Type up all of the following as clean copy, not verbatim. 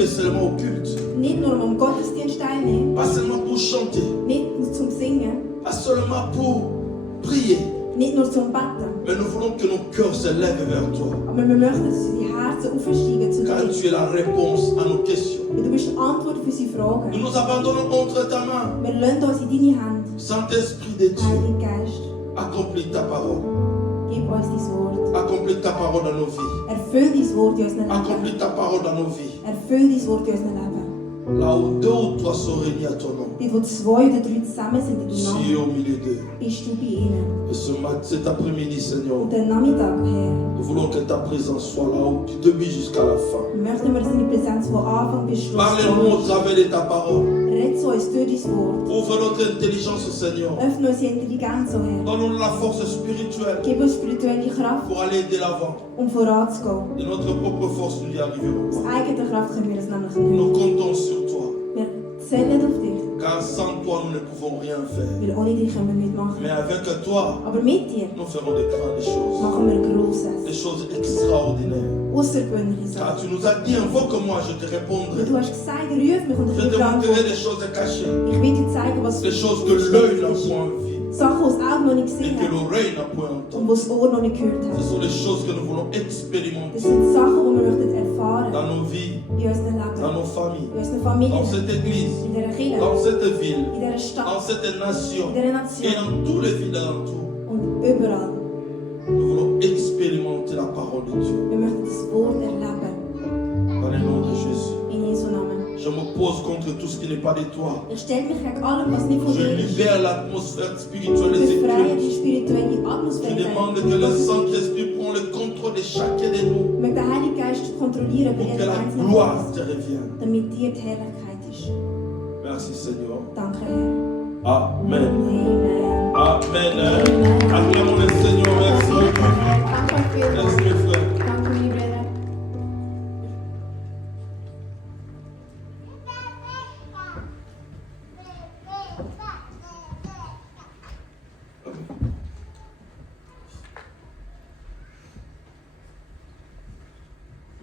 participer seulement au culte. Nicht nur um Gottesdienst teilnehmen, Pas seulement pour chanter. nicht nur zum Singen, Pas seulement pour prier. nicht nur zum Beten. Mais nous voulons que nos cœurs se lèvent vers toi. Aber wir möchten, dass unsere Herzen aufsteigen zu Car dir. tu es la réponse à nos questions. Weil du bist die Antwort für unsere Nous Fragen. nous abandonnons entre ta main. Wir lassen uns in deine Hände. Saint-Esprit de Dieu, Heiliger Geist, accomplis ta parole. gib uns dein Wort. Accomplis ta parole dans nos vies. Erfüll dein Wort in unserem Leben. Accomplis ta parole dans nos vies. Erfüll dein Wort in unserem Leben. Là où deux ou trois sont réunis à ton nom, Dort, wo 2 oder 3 zusammen sind in tu deinem es Namen, au milieu d'eux. bist du bei ihnen. Et cet après-midi, Seigneur, Und den Nachmittag, Herr, nous voulons que ta présence soit là du début jusqu'à la fin. möchten wir, dass deine Präsenz von Anfang bis Schluss Parle-nous au da travers de ta parole. ist. Red zu uns durch dein Wort. Ouvre notre intelligence, Seigneur. Öffne unsere Intelligenz, oh Herr. Donne-nous la force spirituelle Gib uns spirituelle Kraft, pour aller de l'avant. voranzugehen. De notre propre force, nous y arriverons Aus pas. eigener Kraft können wir das nämlich nicht. Nous comptons sur toi. Wir zählen auf dich, Car sans toi, nous ne pouvons rien faire. weil ohne dich können wir nichts machen. Mais avec toi, Aber mit dir nous ferons des grandes choses. machen wir Des Grosses, choses extraordinaires. außergewöhnliche Car Sachen. tu nous as dit, invoque-moi, je te Und répondrai. du hast gesagt, ruf mich und ich Je will te dir montrerai antworten. des choses cachées. Ich will dir zeigen, was Des choses que l'œil n'a ist. point vues. Sachen, die das Auge noch nicht Et gesehen que hat l'oreille n'a point und entendu. die das Ohr noch nicht gehört Ce hat. sont des choses que nous voulons Das expérimenter sind Sachen, die wir möchten erfahren dans nos vies, in unserem dans Leben, nos familles, in unseren dans Familien, cette église, in dieser Kirche, dans cette ville, in dieser dans Stadt, cette nation in dieser et Nation dans tous les villes alentours. und überall. Nous voulons expérimenter la parole de Dieu. Wir möchten das Wort erleben. Dans le nom de Jésus. In Jesu Namen. Je m'oppose contre tout ce qui n'est pas de toi. Ich stelle mich gegen allem, was nicht von Je dir ist. libère l'atmosphère spirituelle de Ich ces befreie die cultes. spirituelle Je Atmosphäre. demande que le Saint-Esprit prenne le contrôle de chacun de nous Ich möchte den Heiligen Geist kontrollieren bei pour que jedem la einzelnen gloire Geist, te revienne. damit dir die Herrlichkeit ist. Merci Seigneur. Danke, Herr. Amen. Amen. Amen. Acclamons le Seigneur. Merci. Danke euch vielmals. Merci mes frères. Danke, meine Brüder.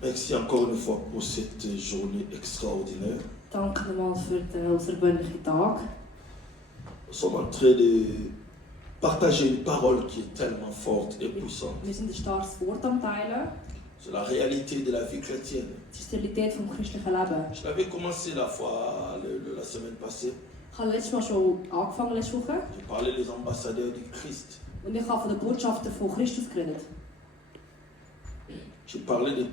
Merci encore une fois pour cette journée extraordinaire. Danke nochmals für den außergewöhnlichen Tag. Nous sommes en train de partager une parole qui est tellement forte et puissante. Wir sind ein starkes Wort am Teilen. C'est la réalité de la vie chrétienne. Das ist die Realität vom christlichen Leben. Je l'avais commencé la semaine passée. Ich habe letztes Mal schon angefangen, letzte Woche. J'ai parlé des ambassadeurs du Christ. Und ich habe von den Botschaftern von Christus geredet. J'ai parlé de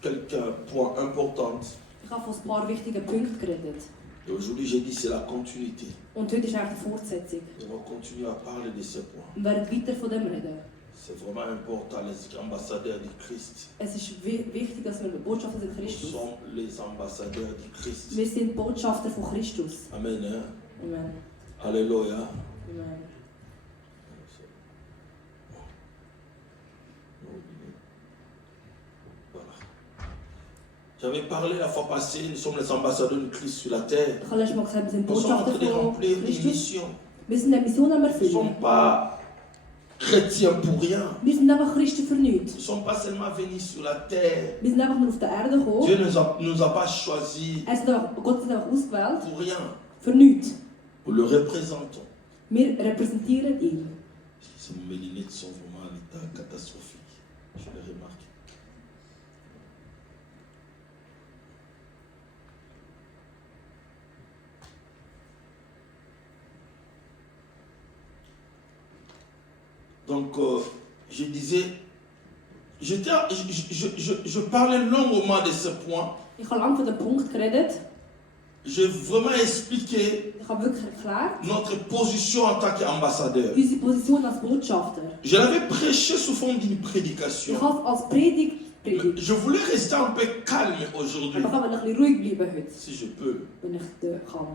quelques points importants. Ich habe von ein paar wichtigen Punkten geredet. Et aujourd'hui, j'ai dit c'est la continuité. Und heute ist eigentlich die Fortsetzung. Et on va continuer à parler de ces points. Wir werden weiter von dem reden. C'est vraiment important, les ambassadeurs du Christ. Es ist wichtig, dass wir Botschafter sind Nous Christus. sommes les ambassadeurs du Christ. Wir sind Botschafter von Christus. Amen. Hein? Amen. Alléluia. Amen. Voilà. J'avais parlé la fois passée, nous sommes les ambassadeurs du Christ sur la terre. Ich habe letztes Mal gesagt, wir sind Nous sommes en Botschafter train de von remplir une Christus. mission. Wir sind eine Mission am Nous ne Erfüllen. sommes pas chrétiens pour rien. Wir sind einfach Christen für nichts. Nous ne sommes pas seulement venus sur la terre. Wir sind einfach nur auf der Erde gekommen. Dieu ne nous a pas choisis Gott hat uns einfach ausgewählt. pour rien. Für nichts. Nous le représentons. Wir repräsentieren ihn. Ces mélinettes sont vraiment à l'état catastrophique. Je l'ai remarqué. Donc, je disais, je parlais longuement de ce point. Ich habe lange von dem Punkt geredet. J'ai vraiment expliqué Ich habe wirklich erklärt, notre position en tant qu'ambassadeur. unsere Position als Botschafter. Je l'avais prêché sous forme d'une Ich prédication. habe es als Predigt predigt. Je voulais rester un peu calme aujourd'hui, Aber ich kann ein bisschen ruhig bleiben heute, si je peux. wenn ich kann.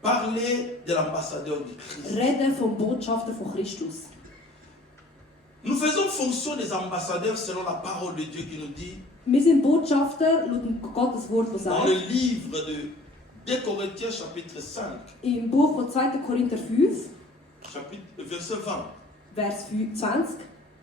Parler de l'ambassadeur du Christ. Reden vom Botschafter von Christus. Nous faisons fonction des ambassadeurs selon la parole de Dieu qui nous dit Wir sind Botschafter laut Gottes Wort, das dans sagt, le livre de 2 Corinthiens chapitre 5, im Buch von 2. Korinther 5, verset 20. Vers 20,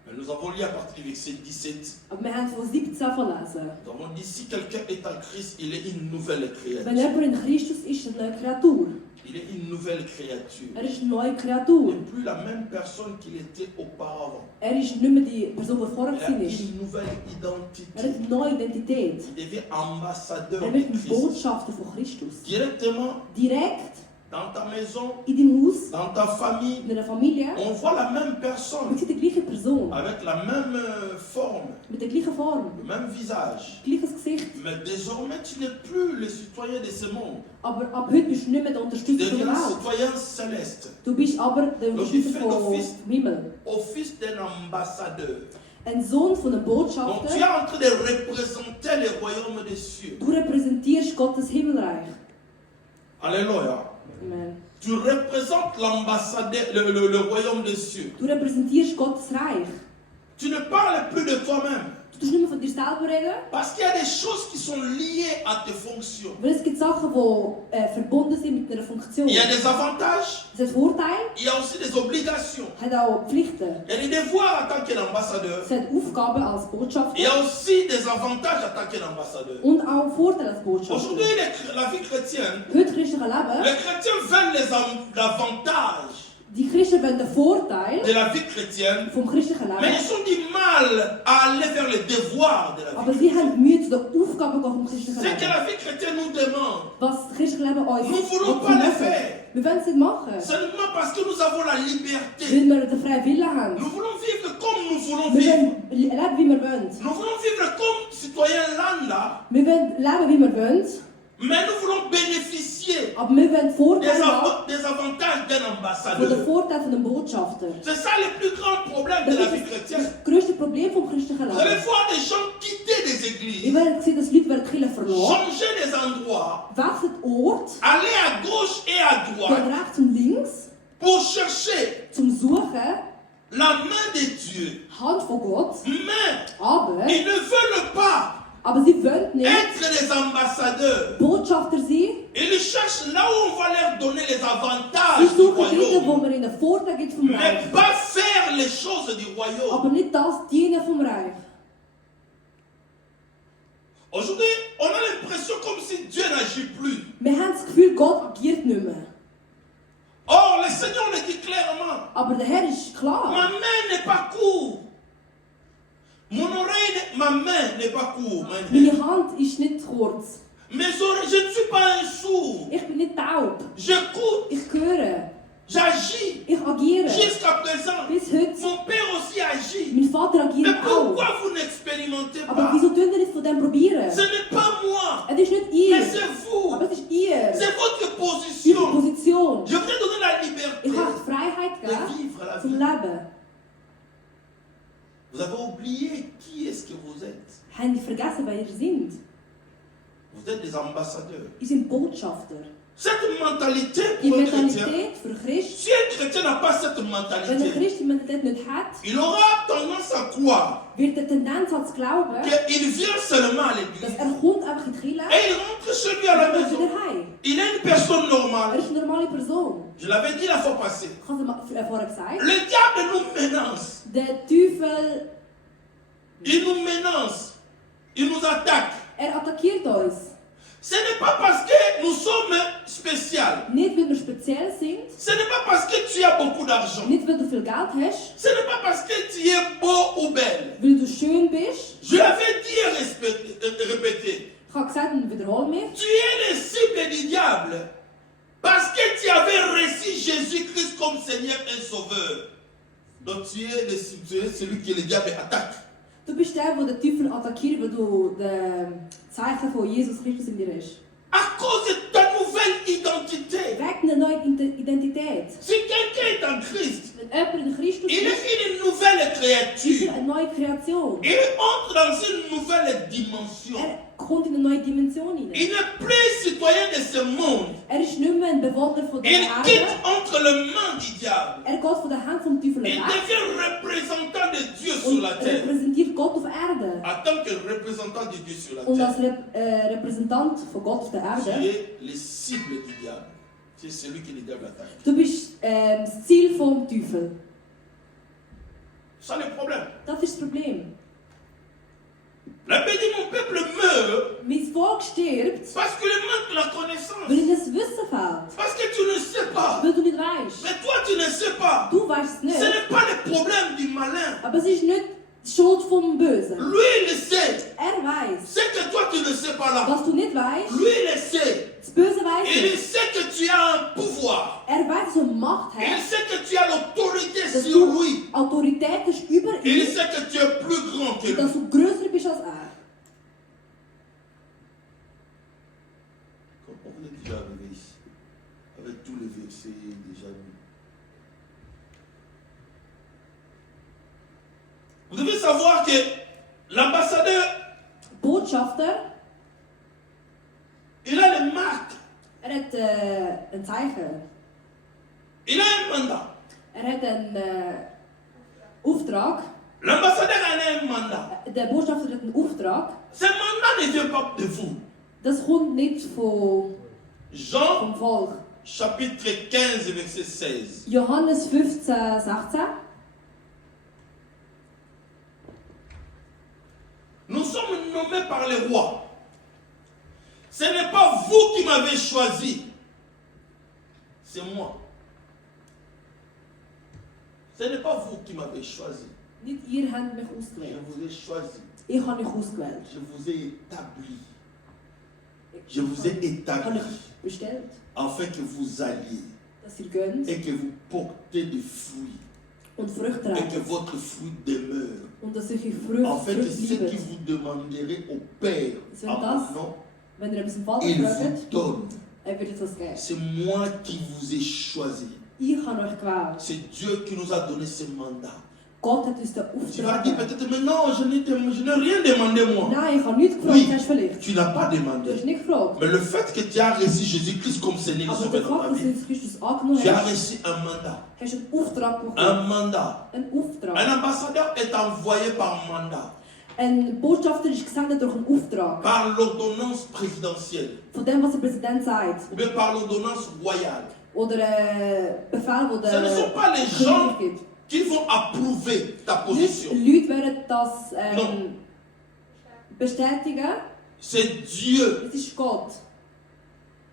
Mais nous avons lu à partir du verset 17. Aber wir haben von 17 lesen. Nous avons dit si quelqu'un est en Christ, il est une nouvelle Wenn créature. jemand in Christus ist, eine neue Kreatur. Il est une nouvelle créature. Er ist eine neue Il Kreatur. n'est plus la même personne qu'il était auparavant. Er ist nicht mehr die Person, die vorher Il a war. une nouvelle Er identité. hat eine neue Identität. Il devient ambassadeur Er de wird ein Christ. Botschafter von Christus. Directement Direkt dans ta maison, in deinem Haus, dans ta famille, in deiner Familie, on voit la même man personne sieht die gleiche Person. avec la même forme, Mit der gleichen Form, le même visage. gleiches Gesicht. Mais désormais, tu n'es plus le citoyen de ce monde. Aber ab heute bist du nicht mehr der Tu Unterstützer von der deviens Welt. citoyen céleste, Du bist aber der Unterstützer Office. vom Himmel. office d'un ambassadeur. Ein Sohn von einem Donc tu es Botschafter. en train de représenter le royaume des cieux. Du repräsentierst Gottes Himmelreich. Alléluia. Amen. Tu représentes l'ambassadeur, le royaume des cieux. Du repräsentierst Gottes Reich. Tu ne parles plus de toi-même. Du tust nicht mehr von dir selber reden, Parce qu'il y a des choses qui sont liées à tes fonctions. weil es gibt Sachen, die verbunden sind mit einer Funktion. Il y a des avantages, Es hat Vorteile, il y a aussi des obligations. es hat auch Pflichten. Il y a des devoirs en tant qu'ambassadeur. Es hat Aufgaben als Il y Botschafter a aussi des avantages en tant qu'ambassadeur. und auch Vorteile als Botschafter. Aujourd'hui, la vie chrétienne, Heute christliche Leben, les chrétiens veulent l'avantage die Christen wollen den Vorteil de la vie chrétienne, vom christlichen mais Leben, ils ont du mal à aller vers les devoirs de la aber vie sie haben Mühe zu den Aufgaben vom christlichen chrétienne. Ce que Leben. la vie chrétienne nous demande, Was das christliche Leben uns nous ne voulons pas le faire. Wir wollen es nicht machen, Seulement parce que nous avons la liberté. weil wir den freien Willen haben. Nous voulons vivre comme nous voulons Wir vivre. wollen leben, wie wir wollen. Nous voulons vivre comme citoyens lambda, Wir wollen leben, wie wir wollen, mais nous voulons bénéficier aber wir wollen des, Vorteile haben des avantages d'un von den ambassadeur. Vorteilen von einem Botschafter. C'est ça le plus grand problème de Das la vie ist chrétienne. das grösste Problem vom christlichen Vous allez Leben. voir des gens quitter des Ich églises, werde sehen, dass Leute die Kirche verloren, changer des endroits, wechseln Ort, aller à gauche et à gehen droite rechts und links, pour chercher zum Suchen, la main de Dieu. Hand von Gott, Mais aber ils ne veulent pas sie wollen nicht être des ambassadeurs. Botschafter sein. Ils cherchent là où on va leur donner les Sie avantages du suchen dort, wo royaume, man ihnen Vorteile gibt vom mais Reich, pas faire les choses du royaume. aber nicht das Dienen vom Reich. Aujourd'hui, on a l'impression comme si Dieu n'agit plus. Wir haben das Gefühl, Gott agiert nicht mehr. Or, le Seigneur le dit clairement. Aber der Herr ist klar. Ma main n'est pas courte. Ma main n'est pas courte. Meine Hand ist nicht kurz. Mes oreilles, je ne suis pas un sourd. Ich bin nicht taub. J'écoute, Ich höre. j'agis. Ich agiere. Jusqu'à présent, Bis heute. mon Père aussi agit. Mein Vater Mais agiert auch. pourquoi vous n'expérimentez Aber pas? wieso tun wir nicht von dem probieren? Ce n'est pas moi, Es ist nicht mais ihr. c'est vous. Aber es ist ihr. C'est votre Ihre position. Position. Je viens donner la liberté Ich habe die Freiheit de gegeben vivre la zum vie. Leben. Vous avez oublié qui est-ce que vous êtes. Haben die vergessen, wer ihr seid? Vous êtes des ambassadeurs. Ihr seid Botschafter. Cette mentalité Die pour un chrétien, Mentalität für Christ, si un chrétien n'a pas cette wenn ein mentalité, Christ die Mentalität nicht hat, il aura tendance à croire wird er Tendenz hat zu glauben, qu'il vient seulement à dass l'église er kommt einfach in die Kirche et il rentre chez lui à la und dann maison. wieder heim. Il est une personne Er normale. ist eine normale Person. Je l'avais dit la fois passée. Ich habe es vorher gesagt. Le diable nous menace. Der Teufel, Il nous menace. Il nous attaque. er attackiert uns. Ce n'est pas parce que nous sommes spéciaux. Nicht, weil wir speziell sind, Ce n'est pas parce que tu as beaucoup d'argent. nicht, weil du viel Geld hast, Ce n'est pas parce que tu es beau ou belle. weil du schön bist. Je l'avais dit et répété. Ich habe gesagt und wiederhole mich. Tu es le cible du diable. Parce que tu avais reçu Jésus-Christ comme Seigneur et Sauveur. Donc tu es le cible, tu es celui que le diable attaque. Du bist der, der den Teufel attackiert, weil du das Zeichen von Jesus Christus in dir hast. À cause de ta nouvelle identité. Wegen einer neuen Identität. Si quelqu'un est en Christ, Wenn jemand in Christus il ist, est une nouvelle ist créature. er eine neue Kreation. Il entre dans une nouvelle dimension. Er kommt in eine neue Dimension hinein. Il n'est plus citoyen de ce monde. Er ist nicht mehr ein Bewohner von Il dieser quitte Erde. entre les mains du diable. Er geht von der Hand vom Teufel Il weg devient représentant de Dieu sur und la terre. repräsentiert Gott auf Erde. En tant que représentant de Dieu sur la Und als terre, Repräsentant von Gott auf der tu Erde, es le cible du diable. Tu es celui que le diable attaque. du bist das Ziel vom Teufel. C'est ça le problème. Dat is het probleem. La Bible dit mon peuple meurt Mijn volk stirbt, parce que le manque de la connaissance. weil es Wissen fehlt. Parce que tu ne sais pas. Weil du nicht weißt. Mais toi, tu ne sais pas. Du weißt es Ce nicht. n'est pas le problème du malin. Aber es ist nicht die Schuld vom Bösen. Lui, il le sait. Weiß. Ce que toi, tu ne sais pas là. Was du nicht weißt, Lui, il le sait. das Böse weiß Et il nicht. sait que tu as un pouvoir. Weiß, dass du Macht Et il hast, sait que tu as l'autorité dass sur du lui. Autorität hast über Et il ihn sait que tu es plus grand que und dass lui. du größer bist als er. Comme on est déjà arrivé ici, avec tous les versets déjà lus. Vous devez savoir que l'ambassadeur, Botschafter, il a les marques, hat een Zeichen. il a un mandat. Hat een Auftrag. L'ambassadeur a un mandat. Der Botschafter hat einen Auftrag. Ce mandat ne vient pas de vous. Das kommt nicht vom Jean, Volk. chapitre 15, verset 16. Johannes 15, 16. Nous sommes nommés par les rois. Ce n'est pas vous qui m'avez choisi. C'est moi. Ce n'est pas vous qui m'avez choisi. Nicht ihr habt mich Je ausgewählt. vous ai choisi. Ich habe euch ausgewählt. Je vous ai établi. Je vous ai Ich habe établi euch bestellt, afin que vous alliez dass ihr gönnt et que vous portez des fruits und Früchte et que tragt. votre fruit demeure. Und dass euch Früchte Afin que ce qui bleiben. vous demanderez au Père C'est en das. mon nom, Wenn ihr etwas im Vater il fragt, vous donne. wird es das geben. C'est moi qui vous ai choisi. Ich habe euch gewählt. C'est Dieu qui nous a donné ce mandat. Gott hat uns den Tu vas Auftrag dire gegeben. peut-être, mais non, je n'ai rien demandé moi. Nein, ich habe nichts gefragt, Oui, hast du vielleicht. tu n'as pas Du demandé. hast nicht gefragt. Mais le fait que tu as reçu Jésus-Christ comme Seigneur et Aber Sauveur der dans Fakt, ta dass du vie, Jesus Christus angenommen tu as hast, reçu un mandat. hast du einen Auftrag bekommen. Un mandat. Ein Auftrag. Un ambassadeur est envoyé par mandat, Ein Botschafter ist gesendet durch einen Auftrag. par l'ordonnance présidentielle Von dem, was der Präsident sagt. ou bien par l'ordonnance royale. Oder Befehl, wo der Ce ne sont pas les gens König gibt. qui vont approuver ta Nicht position. Leute werden das Non. bestätigen. C'est Dieu Es ist Gott,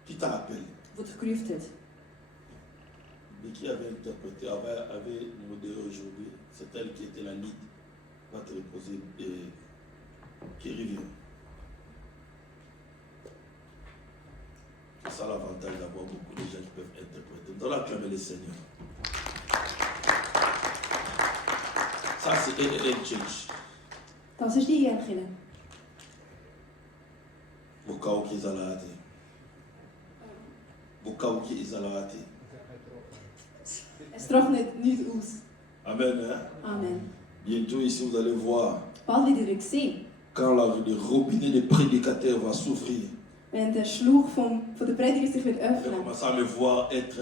qui t'a appelé. der dich gerufen hat. Mais qui avait interprété, avait modéré aujourd'hui, c'est elle qui était la lead. Va te reposer et qui revient. C'est ça l'avantage d'avoir beaucoup de gens qui peuvent interpréter. Nous allons acclamer le Seigneur. Ça, c'est LL Church. Das ist die Kirche. Bukauki Zalate. Bukauki Zalate. Es trocknet nichts aus. Amen. Hein? Amen. Bientôt ici, vous allez voir Bald wieder gesehen. quand le robinet des prédicateurs va s'ouvrir. Wenn der Schlauch von der Prediger sich wird Vous allez öffnen. commencer à me voir être,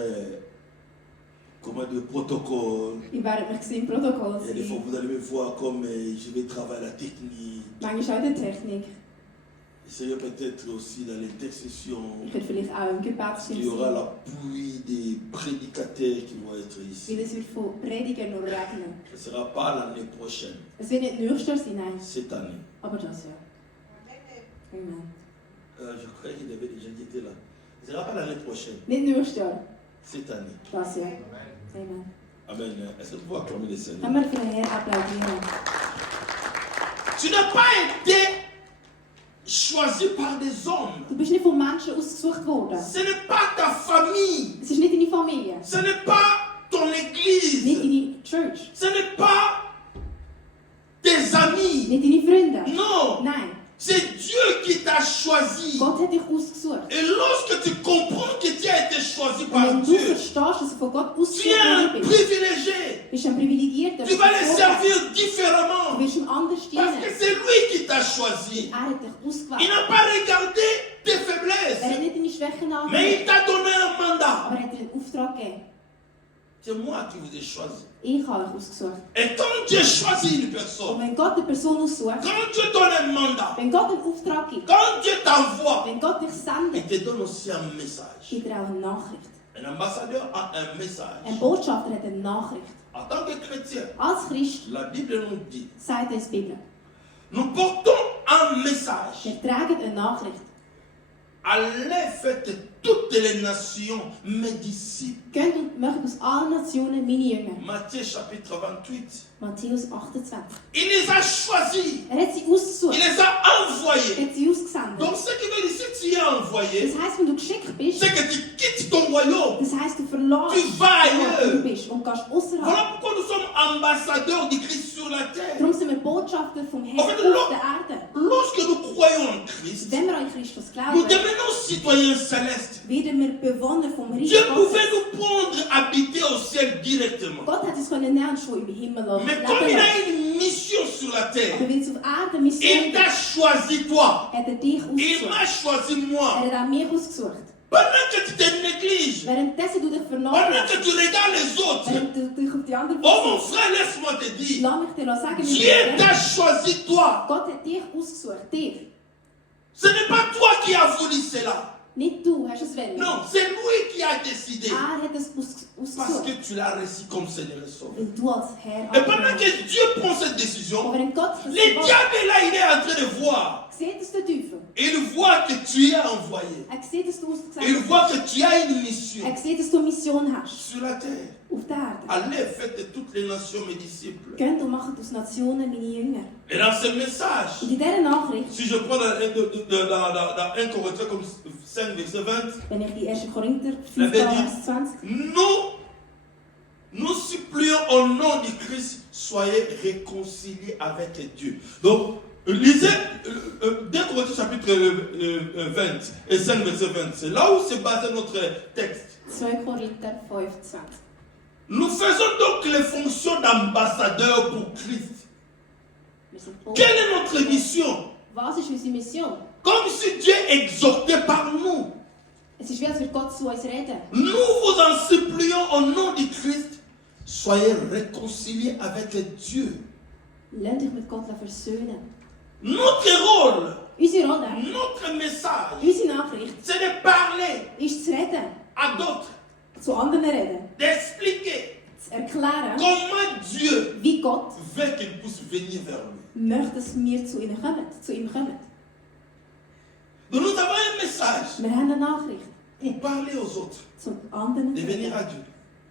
comment dire, protocole. Ich werde mich sehen im Protokoll Il y a des fois, sein. vous allez me voir comme je vais travailler la technique. Manchmal auch in der Technik. Essayez peut-être aussi dans l'intercession. Ich werde vielleicht auch im Il y Gebetsdienst aura sein. l'appui des prédicateurs qui vont être Weil ici. es wird von Predigern noch regnen. Ce ne sera pas l'année prochaine, Es wird nicht nächstes Jahr sein, nein. cette année. Aber das Jahr. Amen. Je croyais qu'il y avait des gens qui étaient là. Ce ne sera pas l'année prochaine, Nicht nächstes Jahr, cette année. das Jahr. Amen. Amen. Est-ce que vous pouvez acclamer le Seigneur? Können wir für den Herrn applaudieren? Tu n'as pas été choisi par des hommes. Du bist nicht von Menschen ausgesucht worden. Ce n'est pas ta famille. Es ist nicht deine Familie. Ce n'est pas ton Nicht église. deine Church. Ce n'est pas tes amis. Nicht deine Freunde. Non. Nein. C'est Dieu qui t'a choisi. Gott hat dich ausgesucht. Et lorsque tu comprends que tu as été choisi Und par wenn du Dieu, verstehst, dass du von Gott tu es ausgesucht un worden bist, privilégié. bist du ein Privilegierter. Tu vas le Du servir différemment. wirst ihm anders Parce que dienen. c'est lui qui t'a choisi. Er hat dich Il ausgewählt. n'a pas regardé tes Er hat faiblesses, nicht deine Schwächen mais angeschaut, il t'a donné un mandat. aber er hat dir einen Auftrag gegeben. C'est moi qui vous ai choisi. Ich habe dich ausgesucht. Et quand Dieu choisit une Und personne, wenn Gott eine Person aussucht, quand Dieu donne un mandat, wenn Gott einen Auftrag gibt, quand Dieu t'envoie, wenn Gott dich il sendet, te donne aussi un message. gibt er auch eine Nachricht. Un ambassadeur a un message Ein Botschafter hat eine Nachricht. En tant que chrétien, Als Christ la Bible nous dit, sagt uns die Bibel, nous portons un message. wir tragen eine Nachricht. Allez, faites toutes les nations mes disciples. Geht und macht aus allen Nationen meine Jünger. Matthieu chapitre 28. Matthäus 28. Il les a choisis. Er hat sie ausgesucht. Il les a Er envoyés. hat sie ausgesendet. Donc ce qui veut dire, si tu es envoyé, Das heisst, wenn du geschickt bist, c'est que tu quittes ton royaume. das heisst, du verlässt Tu vas den Ort, wo ailleurs. du bist und gehst außerhalb. Voilà pourquoi nous sommes ambassadeurs du Christ sur la terre. Darum sind wir Botschafter vom Herrn En fait, auf der Erde. Lorsque nous croyons en Christ, Wenn wir an Christus nous glauben, devenons citoyens célestes. werden wir Bewohner vom Reich Dieu Gottes. pouvait nous prendre, habiter au ciel directement. Gott hat uns können nehmen und schon im Himmel Mais leben comme il lassen. a une mission sur la terre, Aber weil es auf Erde Mission il t'a choisi toi. hat er dich Il ausgesucht. m'a choisi Er moi. hat auch mich ausgesucht. Pendant que tu te négliges, Währenddessen du dich pendant vernachlässigst, que tu regardes les autres, während du dich auf die anderen oh mon fokussierst, frère, laisse-moi te dire, lass mich dir sagen, mein Dieu Bruder, t'a choisi toi. Gott hat dich ausgesucht, dich. Ce n'est pas toi qui as voulu cela. Nicht du hast es wollen. Non, c'est lui qui a décidé. Er hat es Parce ausgesucht. que tu l'as reçu comme Seigneur et Sauveur. Weil du als Herr Et pendant angenommen que Dieu prend cette hast. décision, Und während Gott das le macht, diable est là, il est en train de voir. sieht es der Teufel. Il voit que tu es envoyé. Er sieht, dass du Il ausgesendet voit bist. que tu as une mission Er sieht, dass du eine Mission hast. sur la terre. Auf der Erde. Allez, faites toutes les nations mes disciples. Geht und macht aus Nationen meine Jünger. Et dans ce message, Und in dieser Nachricht, si je prends dans 1 Corinthiens comme 5, verset 20, wenn ich die 1. Korinther La 5, Bible dit- Vers 20, nous supplions au nom du Christ, soyez réconciliés avec Dieu. Donc, lisez 2 Corinthiens chapitre 20 et 5 verset 20. C'est là où se base notre texte. 2 Korinther 25. Nous faisons donc les fonctions d'ambassadeurs pour Christ. Wir sind Boten. Quelle est notre mission? Was ist unsere Mission? Comme si Dieu exhortait par nous. Es ist wie, als würde Gott zu uns reden. Nous vous en supplions au nom du Christ, soyez réconciliés avec Dieu. Lass dich mit Gott versöhnen. Notre rôle, Unsere Rolle, notre message, unsere Nachricht c'est de parler ist zu reden, à d'autres, zu anderen reden, d'expliquer zu erklären, comment Dieu wie Gott veut qu'ils puissent venir vers lui. möchte, dass wir zu ihm kommen. Donc nous avons un message Wir haben eine Nachricht, pour parler aux autres, zu anderen de zu venir à reden, Dieu.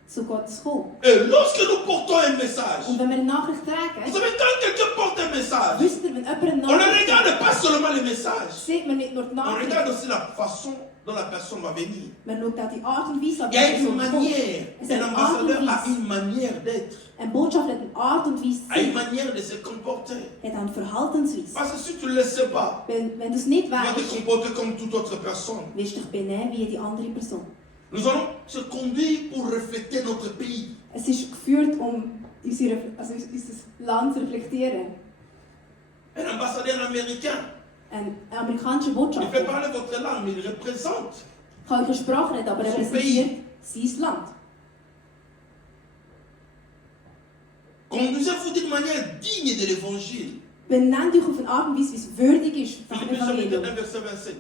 zu Gott zu kommen. Et lorsque nous portons un message, Und wenn wir eine Nachricht vous tragen, savez, quand quelqu'un porte un message, wisst ihr, wenn jemand eine on ne Nachricht regarde pas seulement le message, sieht man nicht nur die on regarde Nachricht, aussi la façon dont la personne va venir. man schaut auch die Art und Weise an, Il y a wie une man kommt. manière, Es un hat eine Art und ambassadeur a Weise. une manière d'être, Ein Botschafter hat eine Art und Weise zu a une sein, manière de se comporter. hat eine Verhaltensweise. Parce que si tu ne le sais pas, Wenn du es nicht tu vas te weißt, comporter comme toute autre personne. wirst du dich benehmen wie jede andere Person. Nous allons se conduire pour refléter notre pays. Es ist geführt, um unser Land zu reflektieren. Un ambassadeur américain, Ein amerikanischer il fait Botschafter parler votre langue, mais il représente. kann eure Sprache reden, aber er Son repräsentiert sein Land. Conduisez-vous d'une manière digne de l'évangile. Benennt euch auf eine Art und Weise, wie es würdig ist vom Philippiens chapitre Evangelium. 1, verset 27.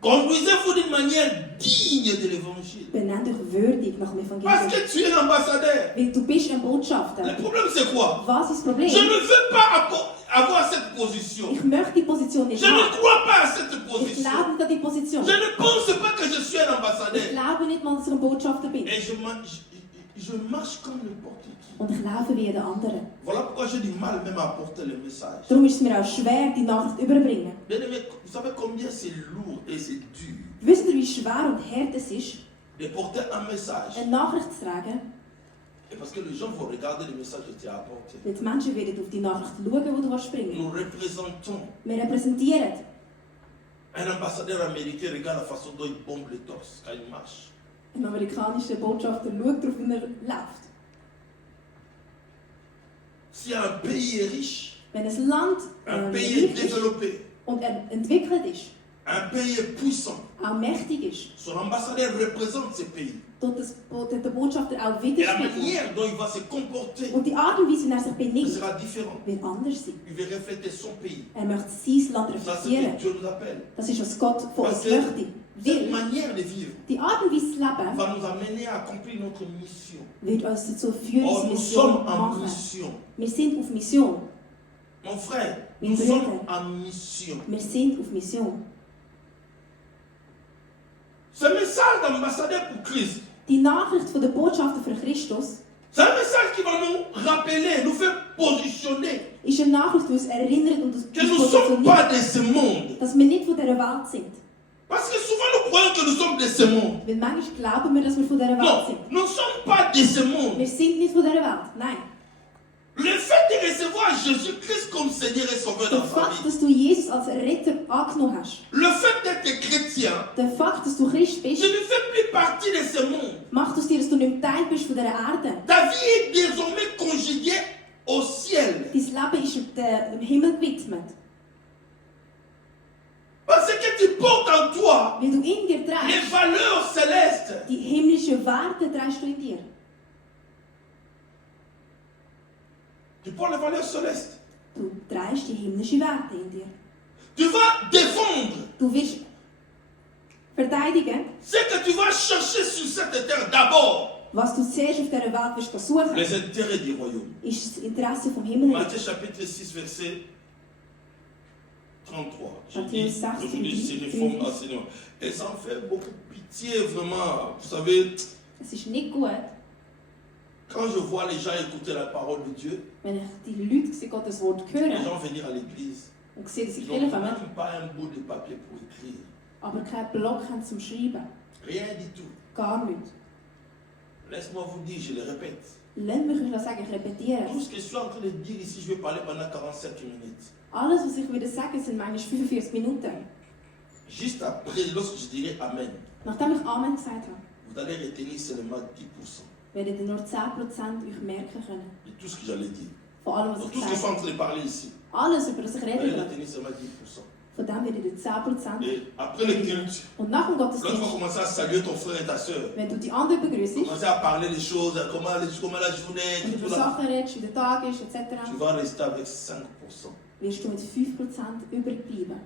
Conduisez-vous d'une manière digne de l'évangile. Benennt euch würdig nach dem Parce Evangelium. que tu es l'ambassadeur. Weil du bist ein Le Botschafter. problème c'est quoi? Was ist das Problem? Je ne veux pas avoir cette position. Ich möchte die Position nicht Je ne haben. crois pas à cette Ich position. glaube nicht an die Position. Je ne pense pas que je suis un Ich ambassadeur. glaube nicht mal, dass ich ein Botschafter bin. Et je marche comme n'importe qui. Und ich laufe wie jeder andere. Voilà pourquoi j'ai du mal même à porter le message. Darum ist es mir auch schwer, die Nachricht zu überbringen. Bien aimé, vous savez combien c'est lourd et c'est dur Wisst ihr, wie schwer und hart es ist, de porter un message. eine Nachricht zu tragen? Et parce que les gens vont regarder le message que tu as apporté. Weil die Menschen werden auf die Nachricht schauen, die du bringen Nous représentons. Wir repräsentieren. Un ambassadeur américain regarde la façon dont il bombe le torse quand il marche. Ein amerikanischer Botschafter schaut darauf, wie er läuft. Si un pays est riche, Wenn ein Land un pays est reich ist développé, und entwickelt ist, un pays est puissant, auch mächtig ist, son ambassadeur représente ce pays. tut der Botschafter auch Et la widerspiegeln. manière dont il va se comporter Und die Art und Weise, wie er sich benimmt, sera différente. wird anders sein. Il veut refléter son pays. Er möchte sein Land Ça, c'est ce reflektieren. que Dieu nous appelle. Das ist, was Gott von uns Parce que möchte. Cette Weil manière de vivre die Art und Weise zu leben va nous amener à accomplir notre mission. wird uns dazu führen, Or, unsere nous Mission sommes zu en machen. mission. Wir sind auf Mission. Mon frère, Mes nous brüder. sommes en mission. Wir sind auf Mission. Ce message d'ambassadeur pour Christ, Die Nachricht von der Botschafter für Christus c'est un message qui va nous rappeler, nous faire positionner ist eine Nachricht, die uns erinnert und uns que nous ne sommes pas positioniert, de ce monde. dass wir nicht von dieser Welt sind. Parce que souvent nous croyons que nous sommes de ce monde. Weil manchmal glauben wir, dass wir von dieser Welt Non, sind. nous ne sommes pas de ce monde. Wir sind nicht von dieser Welt. Nein. Le fait de recevoir Jésus-Christ comme Seigneur et Sauveur Der dans ta Fakt, vie, dass du Jesus als Retter angenommen hast, le fait d'être chrétien, der Fakt, dass du Christ tu bist, ne fais plus partie de ce monde. macht aus dir, dass du nicht mehr Teil bist von dieser Erde. Ta vie est désormais conjuguée au ciel. Dein Leben ist dem Himmel gewidmet. Parce que tu portes en toi Weil du in dir les trägst, valeurs célestes. die himmlischen Werte trägst du in dir. Tu portes les valeurs célestes. Du trägst die himmlischen Werte in dir. Tu vas défendre Du wirst verteidigen, ce que tu vas chercher sur cette terre d'abord. was du zuerst auf dieser Welt wirst suchen, Les intérêts du royaume. ist das Interesse vom Himmel. Matthieu chapitre 6, verset 33. Je Matthieu dis, 6, aujourd'hui, c'est 33. réforme enseignement. Et ça en fait beaucoup pitié, vraiment. Vous savez, Es ist nicht gut, quand je vois les gens écouter la parole de Dieu, wenn ich die Leute sehe, Gottes Wort les hören gens venir à l'église, und sehe, dass sie ils in die n'ont Kirche kommen, même pas un bout de papier pour écrire. aber keinen Block haben zum Schreiben. Rien du tout. Gar nicht. Laisse-moi vous dire, je le répète. Lass mich euch sagen, ich repetiere Tout es. ce que je suis en train de dire ici, je vais parler pendant 47 minutes. Alles, was ich wieder sage, sind manchmal 45 Minuten. Juste après, lorsque je dirai Amen, Nachdem ich Amen gesagt habe, vous allez retenir seulement 10% werdet ihr nur 10% euch merken können. de tout ce que j'allais dire. Von allem, was Donc, ich tout ce que je suis sage. en train de parler ici, Alles, über das ich vous rede, allez retenir seulement 10%. von dem werdet ihr 10%. Et après le culte, Und nach dem lorsque tu vas Gottesdienst, commencer à saluer ton frère et ta soeur, wenn du die anderen begrüßt commencer à parler des choses, comment la journée, und tout über là, Sachen redest, wie der Tag ist, tu etc., vas rester avec 5%. wirst du mit 5% übrig bleiben.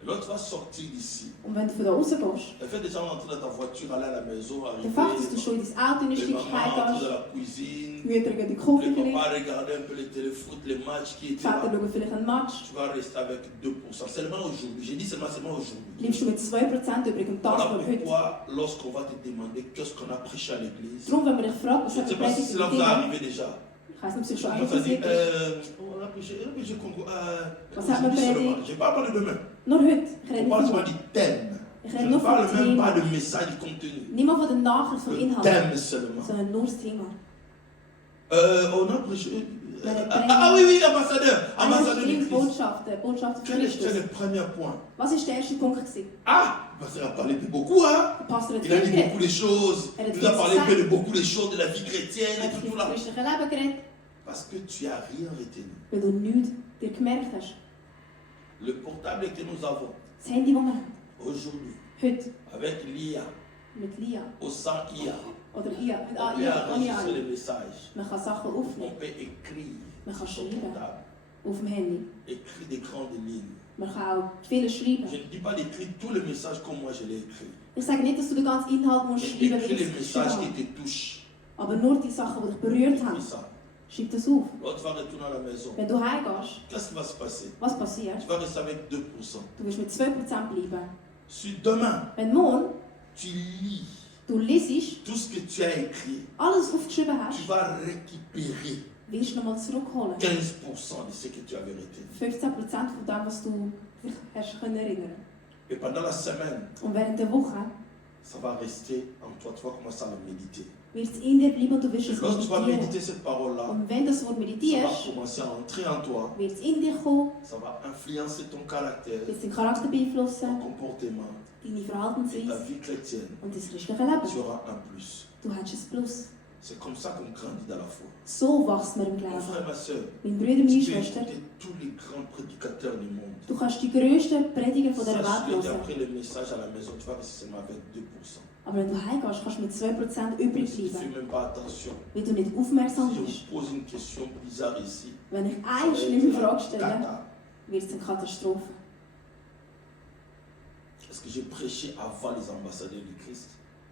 Et là, tu vas sortir d'ici. Und wenn du von da rausgehst, Le fait déjà rentrer dans ta voiture, aller à la maison, arriver, der Fakt, dass du schon in dein Auto les einsteigst, mamans entrer dans heimgehst, la cuisine, die Mütter gehen in die les Küche vielleicht, papas regarder un peu le téléfoot, les matchs qui die étaient Väter là. schauen vielleicht einen Match, Tu vas rester avec 2%. Seulement aujourd'hui. J'ai dit seulement aujourd'hui. bleibst du mit 2% übrig und das Voilà nur heute. pourquoi, lorsqu'on va te demander qu'est-ce qu'on a prêché à l'église, Darum, wenn man dich fragt, was je ne hat sais der pas si Predigt cela vous est gegeben, arrivé déjà. ich weiss nicht, ob es euch schon On einmal m'a dit, passiert ist. on a prêché Congo. Was hat man aujourd'hui seulement. predigt? Je n'ai pas parlé de demain. Nur heute, ich rede On parle nicht seulement von du thème. Ich Je rede ne nur vom parle même pas Thema. de message, du contenu. Nicht mal von der Nachricht, vom Le Inhalt, thème seulement. sondern nur das Thema. On a prêché. Oui, oui, ambassadeur. Ambassadeur de Christ. Botschaft für Quel est Christus. le premier point? Was war der erste Punkt? gewesen? Ah, le pasteur a parlé de beaucoup, hein? Der Pastor hat Il a dit viel beaucoup geredet. de choses. Elle a Il nous a dit parlé ça. un peu de beaucoup de choses de la vie chrétienne Er et hat tout, viel tout vom là. christlichen Leben geredet, Parce que tu n'as rien retenu. weil du nichts dir gemerkt hast. Le portable que nous avons Das Handy, das wir haben, aujourd'hui, heute, avec l'IA, mit LIA, au sans IA, oder IA, mit on peut AI, ohne enregistrer AI. les messages. Man kann Sachen On aufnehmen peut écrire Man kann sur ton schreiben. portable. auf dem Handy. Écrire des grandes lignes. Man kann auch viele schreiben. Je ne dis pas d'écrire tous les messages comme moi je l'ai écrit. Ich sage nicht, dass du den ganzen Inhalt musst Mais schreiben, écris wie les ich es messages geschrieben qui habe. te touchent. Aber nur die Sachen, die dich berührt haben. Écris ça. Schreib das auf. Lorsque tu vas retourner à la maison, Wenn du heimgehst, qu'est-ce qui va se passer? was passiert? Tu vas rester avec 2%. Du wirst mit 2% bleiben. Si demain, Wenn morgen tu lis du liest, tout ce que tu as écrit, alles aufgeschrieben hast, tu vas récupérer wirst du nochmal zurückholen. 15% de ce que tu avais retenu. 15% von dem, was du dich hast können erinnern. Et pendant la semaine, Und während der Woche ça va rester en toi. Tu vas commencer à le méditer. wird es in dir bleiben und du wirst Et es lorsque tu vas meditieren. méditer cette parole-là, Und wenn du das Wort ça va meditierst, commencer à entrer en toi. wird es in dir kommen, Ça va influencer ton caractère, wird es deinen Charakter ton beeinflussen, comportement deine et ta Verhaltensweise vie chrétienne. und dein christliches Leben. Tu auras un plus. Du hast ein Plus. C'est comme ça qu'on grandit dans la foi. So wachsen wir im Mon Glauben. frère et ma soeur, Meine Brüder, meine tu peux Schwestern, écouter tous les grands prédicateurs du monde. du kannst die grössten Prediger von dieser Sache Welt que hören. après le message à la maison, tu vas rester seulement avec 2%. Aber wenn du heimgehst, kannst du mit 2% übrig Si tu ne fais bleiben, même pas attention, weil du nicht aufmerksam si bist. on pose une question bizarre ici, Wenn ich ça eine va schlimme être Frage la stelle, cata. wird es eine Katastrophe. Est-ce que j'ai prêché avant les ambassadeurs du Christ?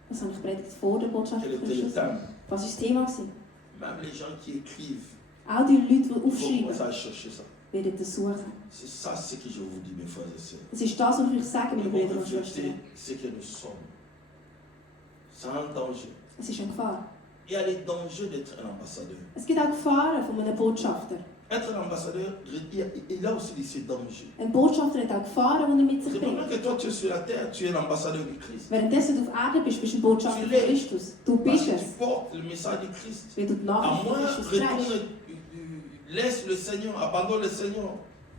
Was habe ich predigt vor der Botschaft Quel von était le Christus? thème? Was war das Thema gewesen? Même les gens qui écrivent, Auch die Leute, die il faut aufschreiben, commencer à chercher ça. werden das suchen. C'est ça ce que je vous dis, mes frères et sœurs. Das ist das, was ich euch sage, meine Nous Brüder devons und refléter Schwestern. ce que nous sommes. C'est un danger. Es ist eine Gefahr. Il y a les dangers d'être un ambassadeur. Es gibt auch Gefahren von einem Botschafter. Être un ambassadeur, il a aussi ses dangers. Ein Botschafter hat auch Gefahren, die er mit sich C'est pendant bringt. que toi tu es sur la terre, tu es l'ambassadeur du Christ. Währenddessen du auf Erde bist, bist du ein Botschafter von Christus. Du Parce bist que es, tu portes le message du Christ. weil du die À Nachricht von moins, Christus trägst. retourne, laisse le Seigneur, abandonne le Seigneur.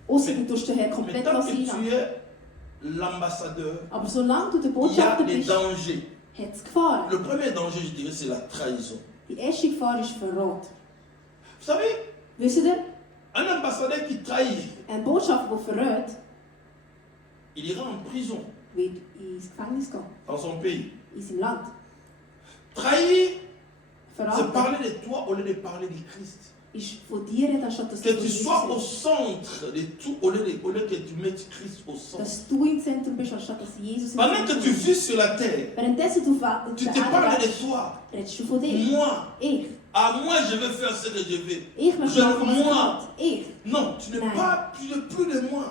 Ausser du tust den Herrn Mais komplett tant que lassen. tu es l'ambassadeur, Aber solange du der il y a Botschafter des bist, dangers. hat es Gefahren. Le premier danger, je dirais, c'est la trahison. Die erste Gefahr ist Verrat. Vous savez, Wisst ihr, un ambassadeur qui trahit, ein Botschafter, der verrät, il ira en prison wird ins Gefängnis gehen. dans son pays. In seinem Land. Trahir, c'est Verraten parler de toi au lieu de parler du Christ. ist von dir, anstatt dass Que du von tu Jesus sois au bist. centre de tout au lieu que tu mettes Christ au centre. Dass du im Zentrum bist, anstatt dass Jesus im Pendant que Zentrum tu ist. vis sur la terre, Währenddessen du auf tu der te parles Erde de bist, toi. redest du von dir. Moi, Ich. moi je veux faire ce que je veux. Ich möchte Je, machen, was ich moi. will. Ich. Non, tu n'es Nein. pas, tu n'es plus de moi.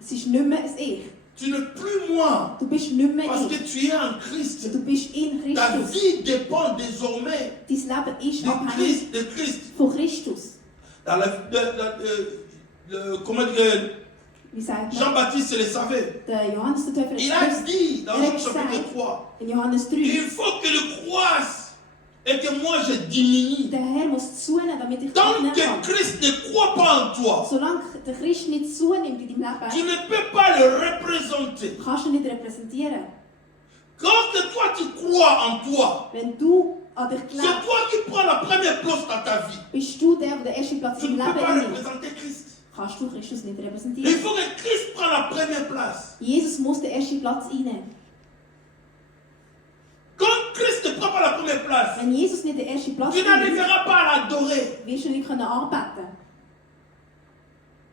Es ist nicht mehr ein Ich. Tu n'es plus moi. Du bist nicht mehr Parce que ich. tu es en Christ. Du bist in Ta Christus. vie dépend désormais Dein Leben ist de abhängig Christ. De Christ. von Christus. Dans comment dire, Wie sagt man? Jean-Baptiste le savait. Der Johannes der Täufer Il hat a es gewusst. dit dans Il a Jean dit chapitre ça. 3, In Johannes 3. il faut que je croisse et que moi je diminue. Der Herr muss zunehmen, damit ich Tant abnehmen que kann. Christ ne croit pas en toi, Solange der Christ nicht zunimmt in deinem tu Leben, ne peux pas le représenter. kannst du nicht repräsentieren. Quand que toi tu crois en toi, Wenn du an dich c'est glaubst, toi qui prends la première place dans ta vie. bist du der, der den ersten Platz Tu im ne peux pas Leben innimmt. représenter Christ. Kannst du Christus nicht Il repräsentieren. faut que Christ prenne la première place. Jesus muss den ersten Platz einnehmen. Quand Christ ne prend pas la première place, Wenn Jesus nicht den ersten Platz tu einnimmt, n'arriveras pas à l'adorer. wirst du nicht anbeten.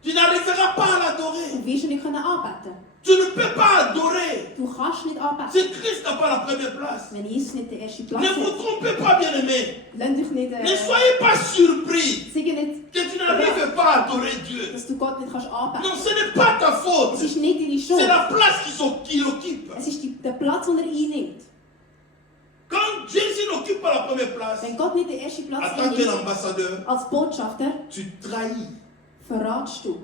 Tu n'arriveras pas à l'adorer. Du wirst nicht anbeten. Tu ne peux pas adorer Du kannst nicht anbeten. si Christ n'a pas la première place. Wenn Jesus nicht den ersten Platz Ne vous hat, trompez pas, bien-aimés. lass dich nicht Ne soyez pas surpris sag nicht, que tu n'arrives pas à adorer Dieu. dass du Gott nicht anbeten Non, kannst. ce n'est pas ta faute. Es ist nicht deine C'est Schuld. la place qu'il occupe. Es ist der Platz, den er einnimmt. Quand Jésus n'occupe pas la première place, Wenn Gott nicht den ersten Platz en tant einnimmt, qu'ambassadeur, als Botschafter, tu trahis. verratst du.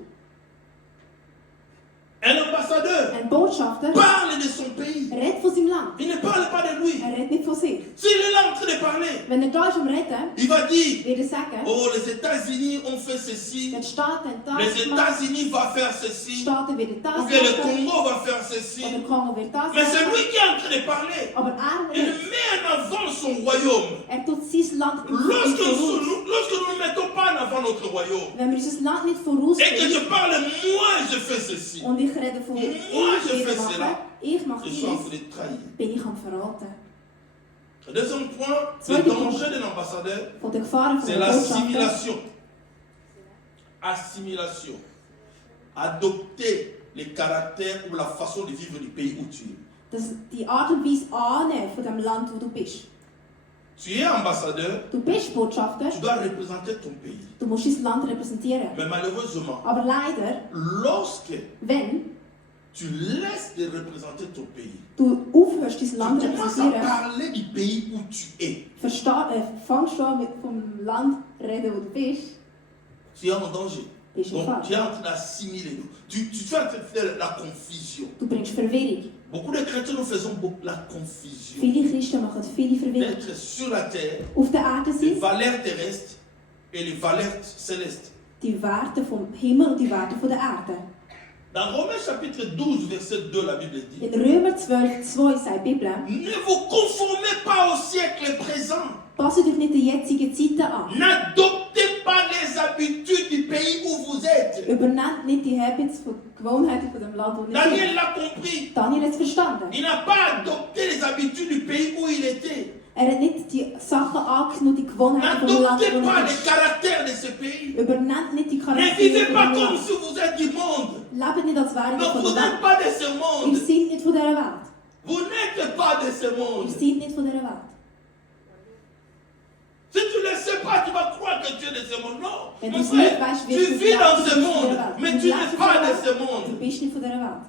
Un ambassadeur Ein Botschafter parle de son pays. redet von seinem Land. Il ne parle pas de lui. Er redet nicht von sich. S'il est là en train de parler, Wenn er da ist am Reden, il va dire, wird er sagen, oh, les États-Unis ont fait ceci, die Staaten haben das les gemacht, États-Unis vont faire die ceci, Staaten werden das ou bien le machen, Congo va faire ceci. oder Kongo wird das Mais c'est machen. lui qui est en train de parler. Aber Il redet. met en avant son royaume. Tut sein Land Lorsque voraus. nous ne mettons pas en avant notre royaume, Wenn wir unser Land nicht et que vorausbringen, je parle, moi je fais ceci, und ich rede von Moi, je ich fais mache, cela. ich mache je suis en dies, train de trahir. bin ich am Verraten. Le deuxième point, le Zweite danger d'un ambassadeur, Von den Gefahren von c'est der Botschafter l'assimilation. Assimilation. Adopter les caractères ou la façon de vivre du pays où tu es. dass die Art und Weise annehmen von dem Land, wo du bist. Tu es ambassadeur, Du bist Botschafter, tu dois représenter ton pays. du musst dein Land repräsentieren. Mais malheureusement, Aber leider, lorsque wenn tu laisses de représenter ton pays, du aufhörst, dein tu Land zu commences à repräsentieren, parler du pays où tu es. fangst du an mit vom Land reden, wo du bist, Tu es en danger. bist du in Donc Gefahr. tu es en train d'assimiler. Tu es en train de faire la confusion. Du bringst Verwirrung. Beaucoup de chrétiens, nous faisons beaucoup la confusion. Viele Christen machen viele Verwirrung. D'être sur la terre, Auf der Erde les sind valeurs terrestres et les valeurs célestes. die Werte vom Himmel und die Werte von der Erde. Dans Romains chapitre 12, verset 2, la Bible dit: In Römer 12,2 sagt die Bibel, ne vous conformez pas au siècle présent. passt euch nicht den jetzigen Zeiten an. N'adoptez pas les habitudes du pays où vous êtes. Übernehmt nicht die Habits, die Gewohnheiten von dem Land, wo ihr Daniel seid. l'a compris. Daniel hat es verstanden. Il n'a pas adopté les habitudes du pays où il était. Er hat nicht die Sachen angenommen, die Gewohnheiten vom Land, N'adoptez wo pas er les ist. caractères de ce pays. Übernehmt nicht die Ne Charaktere vivez von pas dem comme Land. si vous êtes du monde. Lebt nicht, als wären wir Non, von vous der n'êtes Welt. pas de ce Ihr monde. seid nicht von dieser Welt. Vous n'êtes pas de ce Ihr monde. seid nicht von dieser Welt. Si tu ne le sais pas, tu vas croire que tu es de ce monde. Non. Wenn Mon du es nicht frère, weißt, tu wirst du vis glauben, dans du ce bist von monde, dieser Welt. mais Du tu lebst n'es von pas dieser de ce Welt. Du monde. bist nicht von dieser Welt.